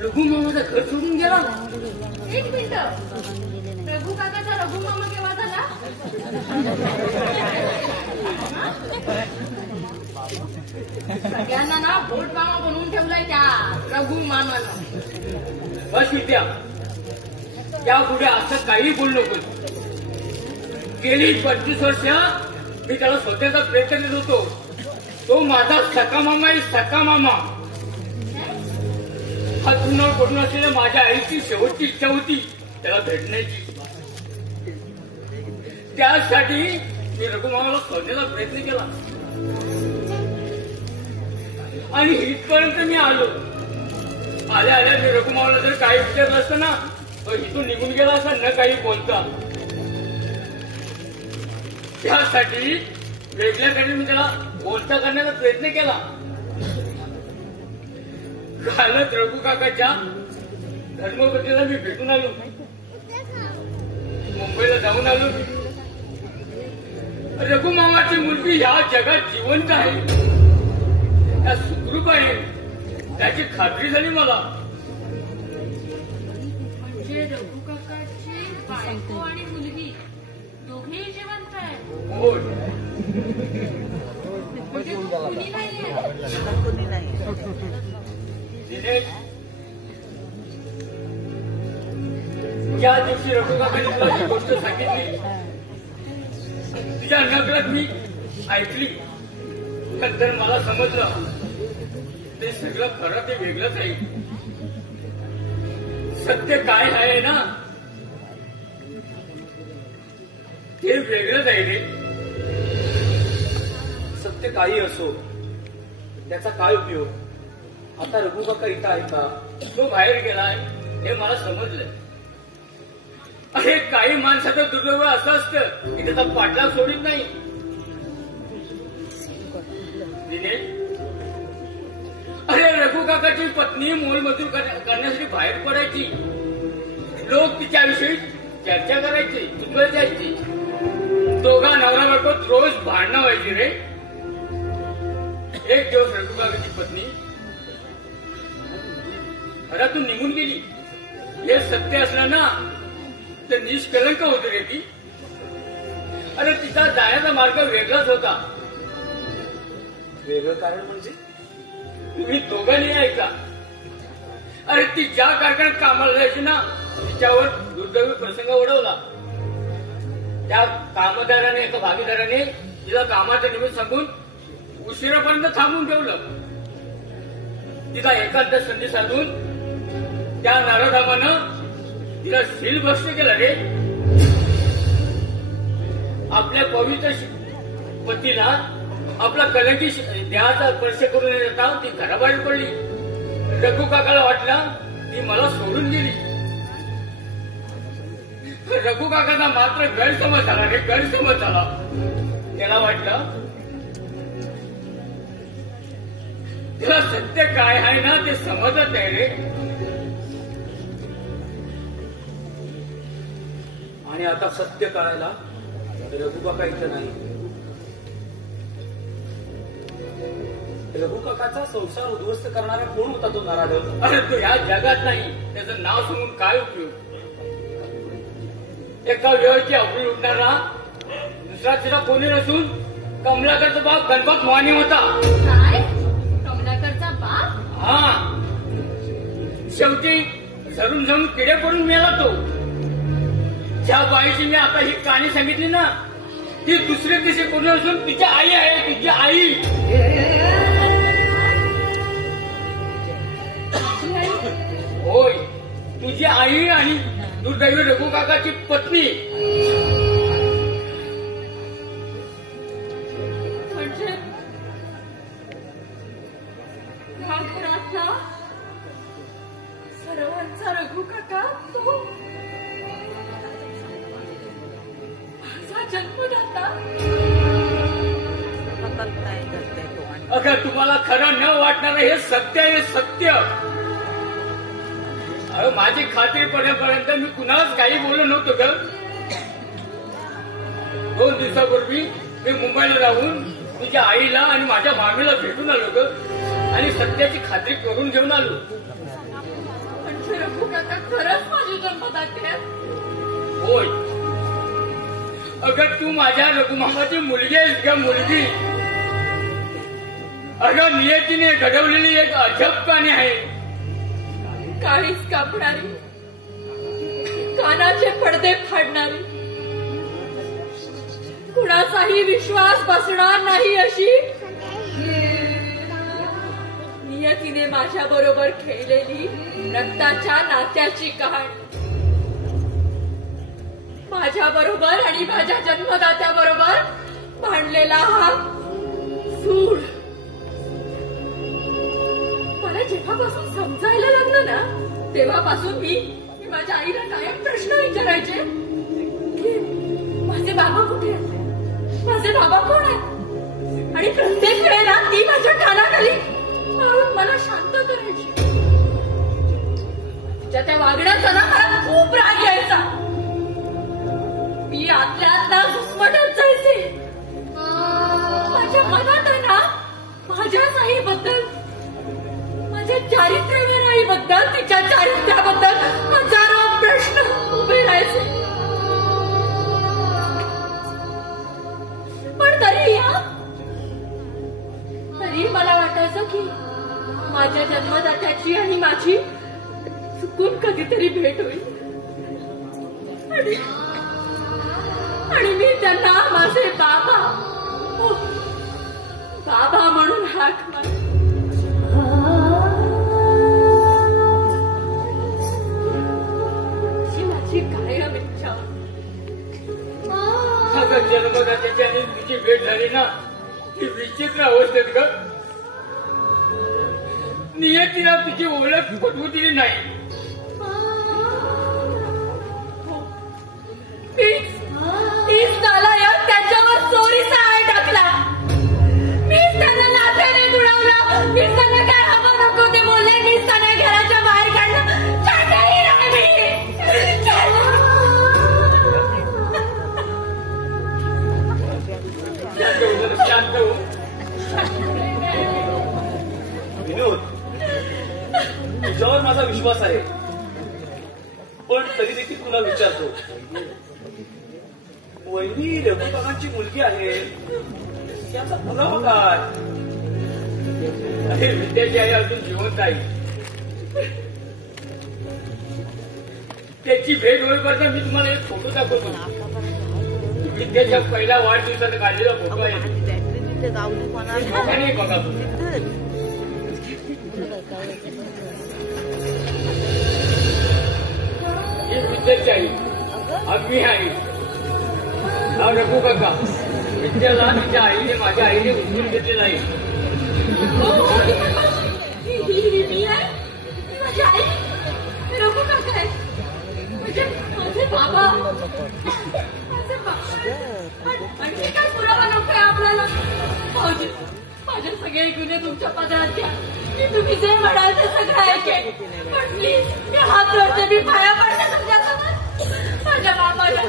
रघु मामाचं घर सोडून गेला? एक मिनिट, रघु काकाचा रघु मामा केव्हा झाला? सगळ्यांना ना बोट मामा बनवून ठेवलाय त्या रघु मामानं. बस विद्या, त्या पुढे असं काही बोलू नको. गेली 25 वर्ष मी त्याला स्वतःचा प्रयत्न देत होतो. तो माझा सखा मामा आहे, सखा मामा. हातून पडून असलेल्या माझ्या आईची शेवटची इच्छा होती त्याला भेटण्याची. त्यासाठी मी रघुमामाला शोधण्याचा प्रयत्न केला आणि इथपर्यंत मी आलो. आल्या आल्या मी रघुमामाला जर काही विचारलं असतं ना, तर इथून निघून गेला असता न काही बोलता. त्यासाठी वेगळ्याकडे मी त्याला बोलता करण्याचा प्रयत्न केला. कालच रघु काकाच्या धर्मपत्नीला मी भेटून आलो. मुंबईला जाऊन आलो. रघु मामाची मुलगी या जगात जिवंत आहे, त्या सुखरूप आहे, त्याची खात्री झाली मला. म्हणजे रघु काकाची बायको आणि मुलगी दोघेही जिवंत आहे. हो, म्हणजे कुणी नाहीये. दिनेश, ज्या दिवशी रघु काकाने तुला ही गोष्ट सांगितली, तुझ्या नकळत मी ऐकली, नंतर मला समजलं ते सगळं खरं ते वेगळंच आहे. सत्य काय आहे ना, ते वेगळंच आहे रे. सत्य काही असो, त्याचा काय उपयोग? आता रघु काका इथं आहे का, तो बाहेर गेलाय हे मला समजलंय. अरे काही माणसाचं दुर्दैव असं असतं की त्याचा पाठलाग सोडित नाही. दिनेश, अरे रघु काकाची पत्नी मोलमजूर करण्यासाठी बाहेर पडायची. लोक तिच्याविषयी चर्चा करायची, चुकलं जायची. दोघा नवरा बायकोत रोज भांडणं व्हायची रे. एक दिवस रघु काकाची पत्नी घरातून निघून गेली. हे सत्य असलं ना तर निष्कलंक होती रे ती. अरे तिचा जाण्याचा मार्ग वेगळाच होता. वेगळं कारण म्हणजे तुम्ही दोघांनी ऐका. अरे ती ज्या कारखान्यात कामाला जायची ना, तिच्यावर दुर्दैवी प्रसंग ओढवला. त्या कामदाराने, एका भागीदाराने तिला कामाचं निमित्त सांगून उशिरापर्यंत थांबून ठेवलं. तिला एखाद्या संधी साधून त्या नराधामानं तिला शीलभ्रष्ट केलं रे. आपल्या पवित्र पतीला आपला कलंकी देहाचा स्पर्श करून येता ती घराबाहेर पडली. रघु काकाला वाटलं ती मला सोडून गेली. रघु काकाचा मात्र गैरसमज झाला रे, गैरसमज झाला. त्याला वाटलं तिला सत्य काय आहे ना ते समजत आहे रे. आणि आता सत्य कळायला रघु काका इथं नाही. रघु काकाचा संसार उद्ध्वस्त करणारा कोण होता तो नराधम? अरे तो या जगात नाही, त्याचं नाव सांगून काय उपयोग? एका वेळची अवघडी उठणारा दुसरा तिला कोणी नसून कमलाकरचा बाप गणपत मोहानी होता. काय हा, शेवटी झरून झरून किडे पडून मेला तो. ज्या बाईची मी आता ही कहाणी सांगितली ना, ती दुसऱ्या दिवशी कोणी असून तिची आई आहे, तिची आई. होय, तुझी आई आणि दुर्दैवी रघु काकाची पत्नी. म्हणजे ह्या घरातला सर्वांचा रघु काका तो माझा जन्मदाता. अगं, तुम्हाला खरं न वाटणार हे सत्य आहे, सत्य. अरे माझी खात्री पडेपर्यंत मी कुणालाच काही बोललो नव्हतो ग. 2 दिवसापूर्वी मी मुंबईला राहून तुझ्या आईला आणि माझ्या मामीला भेटून आलो ग, आणि सत्याची खात्री करून घेऊन आलो. म्हणजे रघु काका खरंच माझी जन्मदाते आहेत? होय. अगं, तू माझ्या रघुमामाची मुलगी आहेस ग, मुलगी. अगं, नियतीने घडवलेली एक अजब कहाणी आहे. काळीच कापणारी, कानाचे पडदे फाडणारी, कुणाचाही विश्वास बसणार नाही अशी नियतीने माझ्या बरोबर खेळलेली रक्ताच्या नात्याची कहाणी. माझ्या बरोबर आणि माझ्या जन्मदात्या बरोबर भांडलेला हा सूड. मला जेव्हापासून समजायला लागलं ना, तेव्हापासून मी माझ्या आईला कायम प्रश्न विचारायचे की माझे बाबा कुठे आहेत, माझे बाबा कोण आहेत, आणि प्रत्येक वेळेला ती माझ्या कानाखाली मारून मला शांत करायची. तिच्या त्या वागण्याचा ना मला खूप राग यायचा. मी आतल्या आतला घुसमटत जायचे. माझ्या मनात आहे ना, माझ्याच आईबद्दल, माझ्या चारित्र्यावर आईबद्दल, तिच्या चारित्र्याबद्दल हजारो प्रश्न उभे राहायचे. पण तरी मला वाटायचं की माझ्या जन्मदात्याची आणि माझी चुकून कधीतरी भेट होईल, आणि मी त्यांना माझे बाबा बाबा म्हणून हाक मारते. माझी कायम इच्छा. जन्मदात्याची आणि तिची भेट झाली ना, ती विचित्र अवस्थेत ग. नियतीला तिची ओळख पटवू दिली नाही. तीच नालायक त्याच्यावर चोरीचा आळ टाकला. मीच त्यांना नात्याने जुळवलं. मीच त्यांना काय हवं नको ते बोलले. मीच त्यांना घराच्या बाहेर काढलं. चाटाई नाही मी. शांत हो. विनोद, तुझ्यावर माझा विश्वास आहे, पण तरी देखील तुला विचारतो, वहिनी रघुकाकांची मुलगी आहे, याचा पुरावा काय? अरे, विद्याची आई अजून जिवंत आहे. त्याची भेट होईपर्यंत मी तुम्हाला एक फोटो दाखवतो. विद्याच्या पहिल्या वाढदिवसात काढलेला फोटो आहे. बघा ही विद्याची आई, आम्ही आई, हा रघु काका. विद्याला तिच्या आईने, माझ्या आईने उचलून घेतलेला आहे. मी आहे, माझी आई रघु काका आहे, म्हणजे माझे बाबा. आणखी काय पुरावा नको आहे आपल्याला? भाऊजी, माझे सगळे गुन्हे तुमच्या पदरात घ्या. मी तुम्ही जे म्हणाल ते सगळं ऐकेन, पण प्लीज मी हात जोडते, मी पाया पडते तुमच्यासमोर. माझ्या बाबाला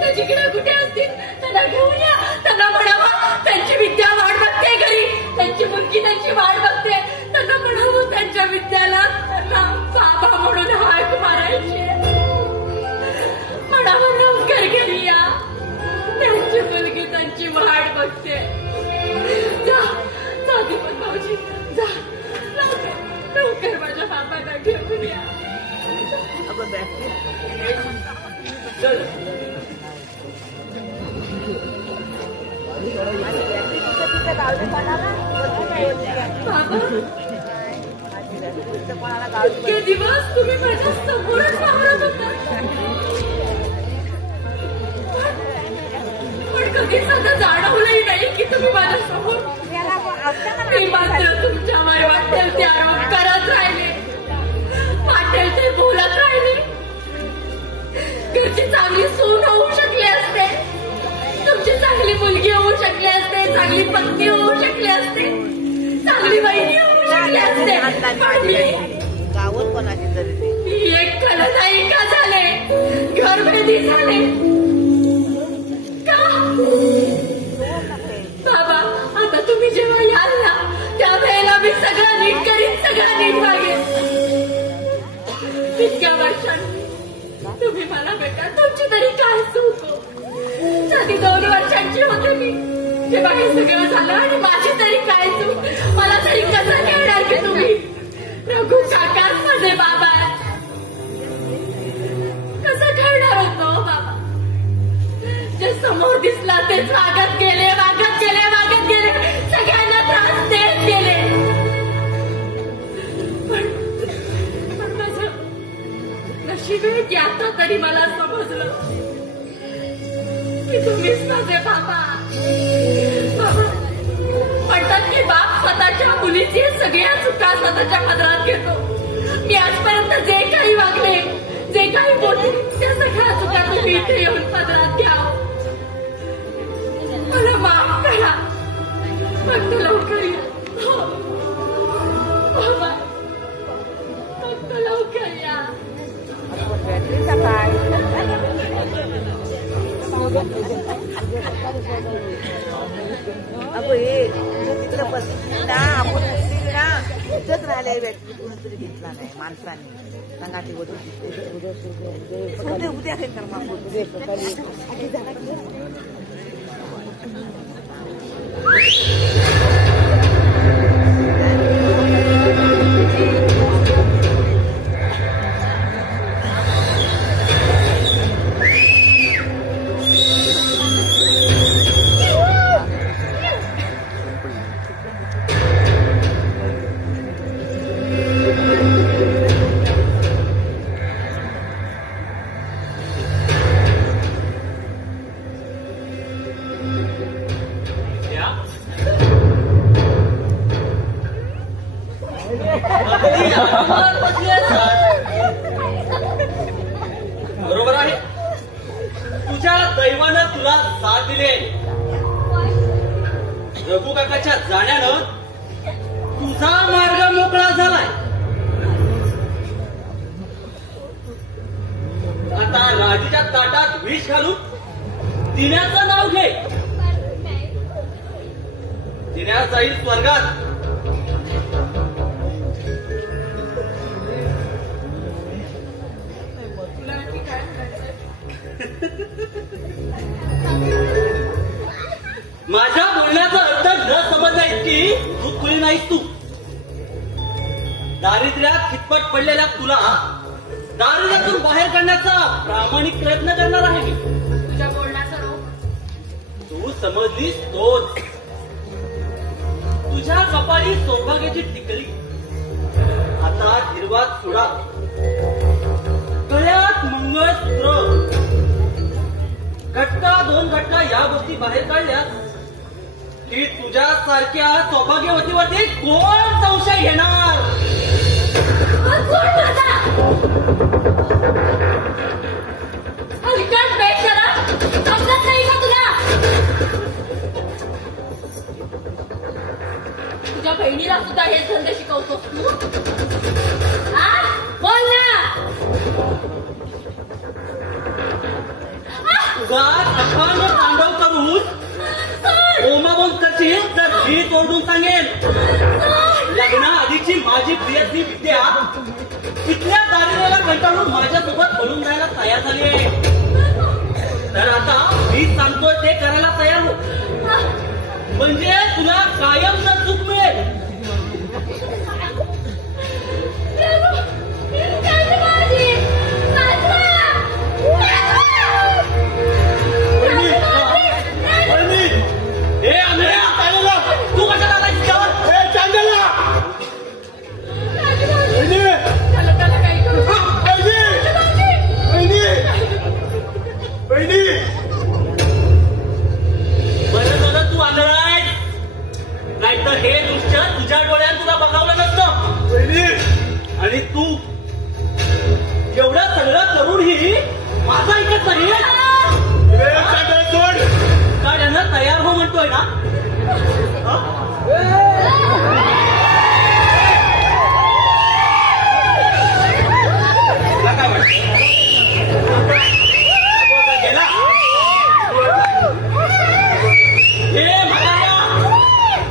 ते जिकडे कुठे असतील त्यांना घेऊन या. त्यांना म्हणावं त्यांची विद्या वाट बघते घरी, त्यांची मुलगी त्यांची वाट बघते. त्यांना म्हणावं त्यांच्या विद्याला त्यांना बाबा म्हणून हाक मारायची. म्हणावं लवकर घरी या, त्यांची मुलगी त्यांची वाट बघते. जा जा दीपक भाऊजी, जा. चल इतके दिवस तुम्ही माझ्या समोरच वावरत होता, पण कधीच आता जाणवलंही नाही की तुम्ही माझ्या समोर. मी मात्र तुमच्यावर वाटेल ते आरोप करत राहिले, वाटेल ते बोलत राहिले. घरची चांगली सून होऊ शकली असते, तुमची चांगली मुलगी होऊ शकली असते, चांगली पत्नी होऊ शकली असते, चांगली बहिणी होऊ शकली असते, पण गावात कोणाची तरी मी एक खलनायिका झाले, घरभेदी झाले. का बाबा, आता तुम्ही जेव्हा याल ना त्यावेळेला मी सगळं नीट करीन, सगळं नीट वागेन. इतक्या वर्षांनी तुम्ही मला बेटा तुमची तरी काय चूक हो. साधी 2 वर्षांची होते मी जेव्हा हे सगळं झालं, आणि माझी तरी काय चूक. मला तरी कसं कळणार की तुम्ही रघु काकाच माझे बाबा आहेत. कसं कळणार होतं बाबा? जे समोर दिसलं तेच वागत गेले, वागत गेले, वागत गेले, सगळ्यांना त्रास देत गेले. पण माझं नशीब आहे की आता तरी मला समजलं की तुम्हीच माझे बाबा. म्हणतात की बाप स्वतःच्या मुलीची सगळ्या चुका स्वतःच्या पदरात घेतो. मी आजपर्यंत जे काही वागले, जे काही बोलले, त्या सगळ्या चुका तुम्ही इथे येऊन पदरात घ्या. मला माफ करा, फक्त लवकर या. हो बाबा, फक्त लवकर या. अगं हे तिकडं बस ना, आपण ना इथंच राहिले बॅटरी कोणीतरी घेतला नाही माणसाने. सांगा ती उद्या उद्या हे कर मग बरोबर आहे, तुझ्या दैवानं तुला साथ दिली. रघु काकाच्या जाण्यानं तुझा मार्ग मोकळा झालाय. आता राजीच्या ताटात विष घालून दिन्याचं नाव घे. दिन्या जाईल स्वर्गात. माझ्या बोलण्याचा अर्थ न समजला इतकी खुली नाहीस तू. दारिद्र्यात खितपट पडलेल्या तुला दारिद्र्यातून बाहेर काढण्याचा प्रामाणिक प्रयत्न करणार आहे मी. तुझ्या बोलण्याचा रोग तू समजलीस तोच. तुझ्या कपाळी सौभाग्याची टिकली, आता हिरवा चुडा, गळ्यात मंगळसूत्र, घटका 2 घटका या गोष्टी बाहेर काढल्यास की तुझ्यासारख्या सौभाग्यवतीवरती कोण संशय घेणार? हलकट बेशरा, समजत नाही का तुला? तुझ्या बहिणीला सुद्धा हेच धंदे शिकवतोस तू? बोल ना. उगाच अखंड तांडव करून ओमाबोम करशील तर मी तोडून सांगेन. लग्नाआधीची माझी प्रियसी विद्या इथल्या दारिद्र्याला कंटाळून माझ्यासोबत बोलून जायला तयार झाली आहे. तर आता मी सांगतोय ते करायला तयार हो, म्हणजे तुला कायमचं सुख मिळेल. माझी होय ना? हा? तुला काय वाटतं? गेला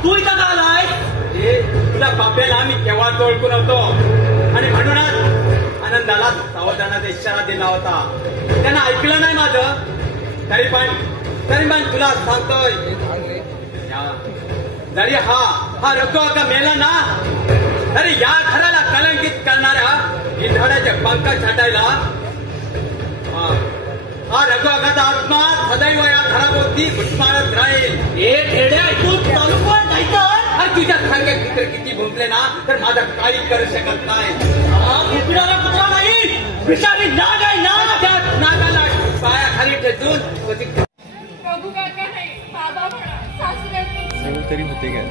तू इथं का आलाय? तुला बाप्याला मी केव्हाच ओळखून होतो आणि म्हणूनच आनंदाला सावधानाचा इशारा दिला होता. त्यांना ऐकलं नाही माझं. तरी पण तुला सांगतोय, जरी हा रघु का मेला ना, तरी या घराला कलंकित करणाऱ्या गिधाडाचे पंख छाटायला हा रघुआगाचा आत्मा सदैव या घराभोवती घुटमाळत राहील. ऐकून चालू पण नाही तर आणि तुझ्या सांगत मित्र किती भुंकले ना, तर माझं काही करू शकत नाही. भुंकणारा कुत्रा नाही, विषारी नाग आहे. नाग त्या नागाला पायाखाली ठेचून प्रभू काका नाही, बाबा म्हणा, सासरे तरी होते काय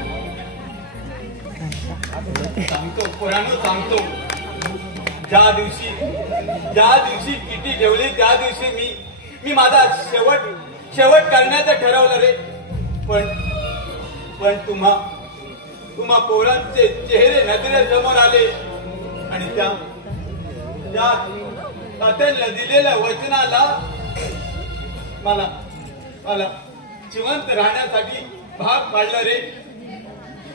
सांगतो पोरांनो, सांगतो. ज्या दिवशी किती ठेवली त्या दिवशी मी माझा शेवट करण्याचं ठरवलं रे. पण तुम्हा पोरांचे चेहरे नजरेसमोर आले आणि त्या तात्यांना दिलेल्या वचनाला मला जिवंत राहण्यासाठी भाग पाडलं रे.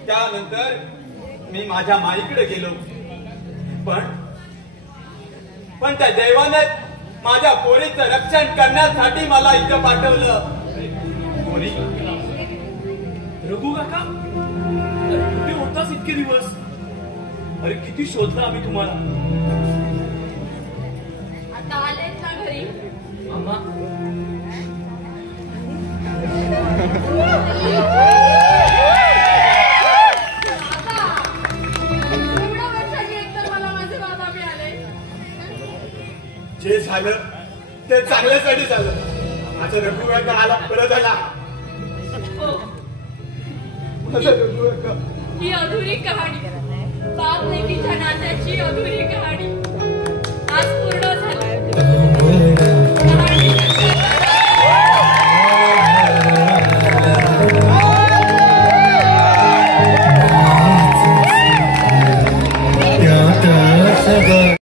त्यानंतर मी माझ्या माईकडे गेलो. पण त्या दैवाने माझ्या पोरीचं रक्षण करण्यासाठी मला इथं पाठवलं. पोरी रघु काका, कुठे होतास इतके दिवस? अरे किती शोधलं आम्ही तुम्हाला. आता आलेत ना घरी. आम्हा एवढ्या वर्षांनी एकतर मला माझे बाबा मिळाले. जे झालं ते चांगल्यासाठी झालं. माझा रघु काका आला, परत आला. माझा रघु काका. ही अधुरी कहाणी, बाप लेकीच्या नात्याची अधुरी कहाणी आज पूर्ण झाली.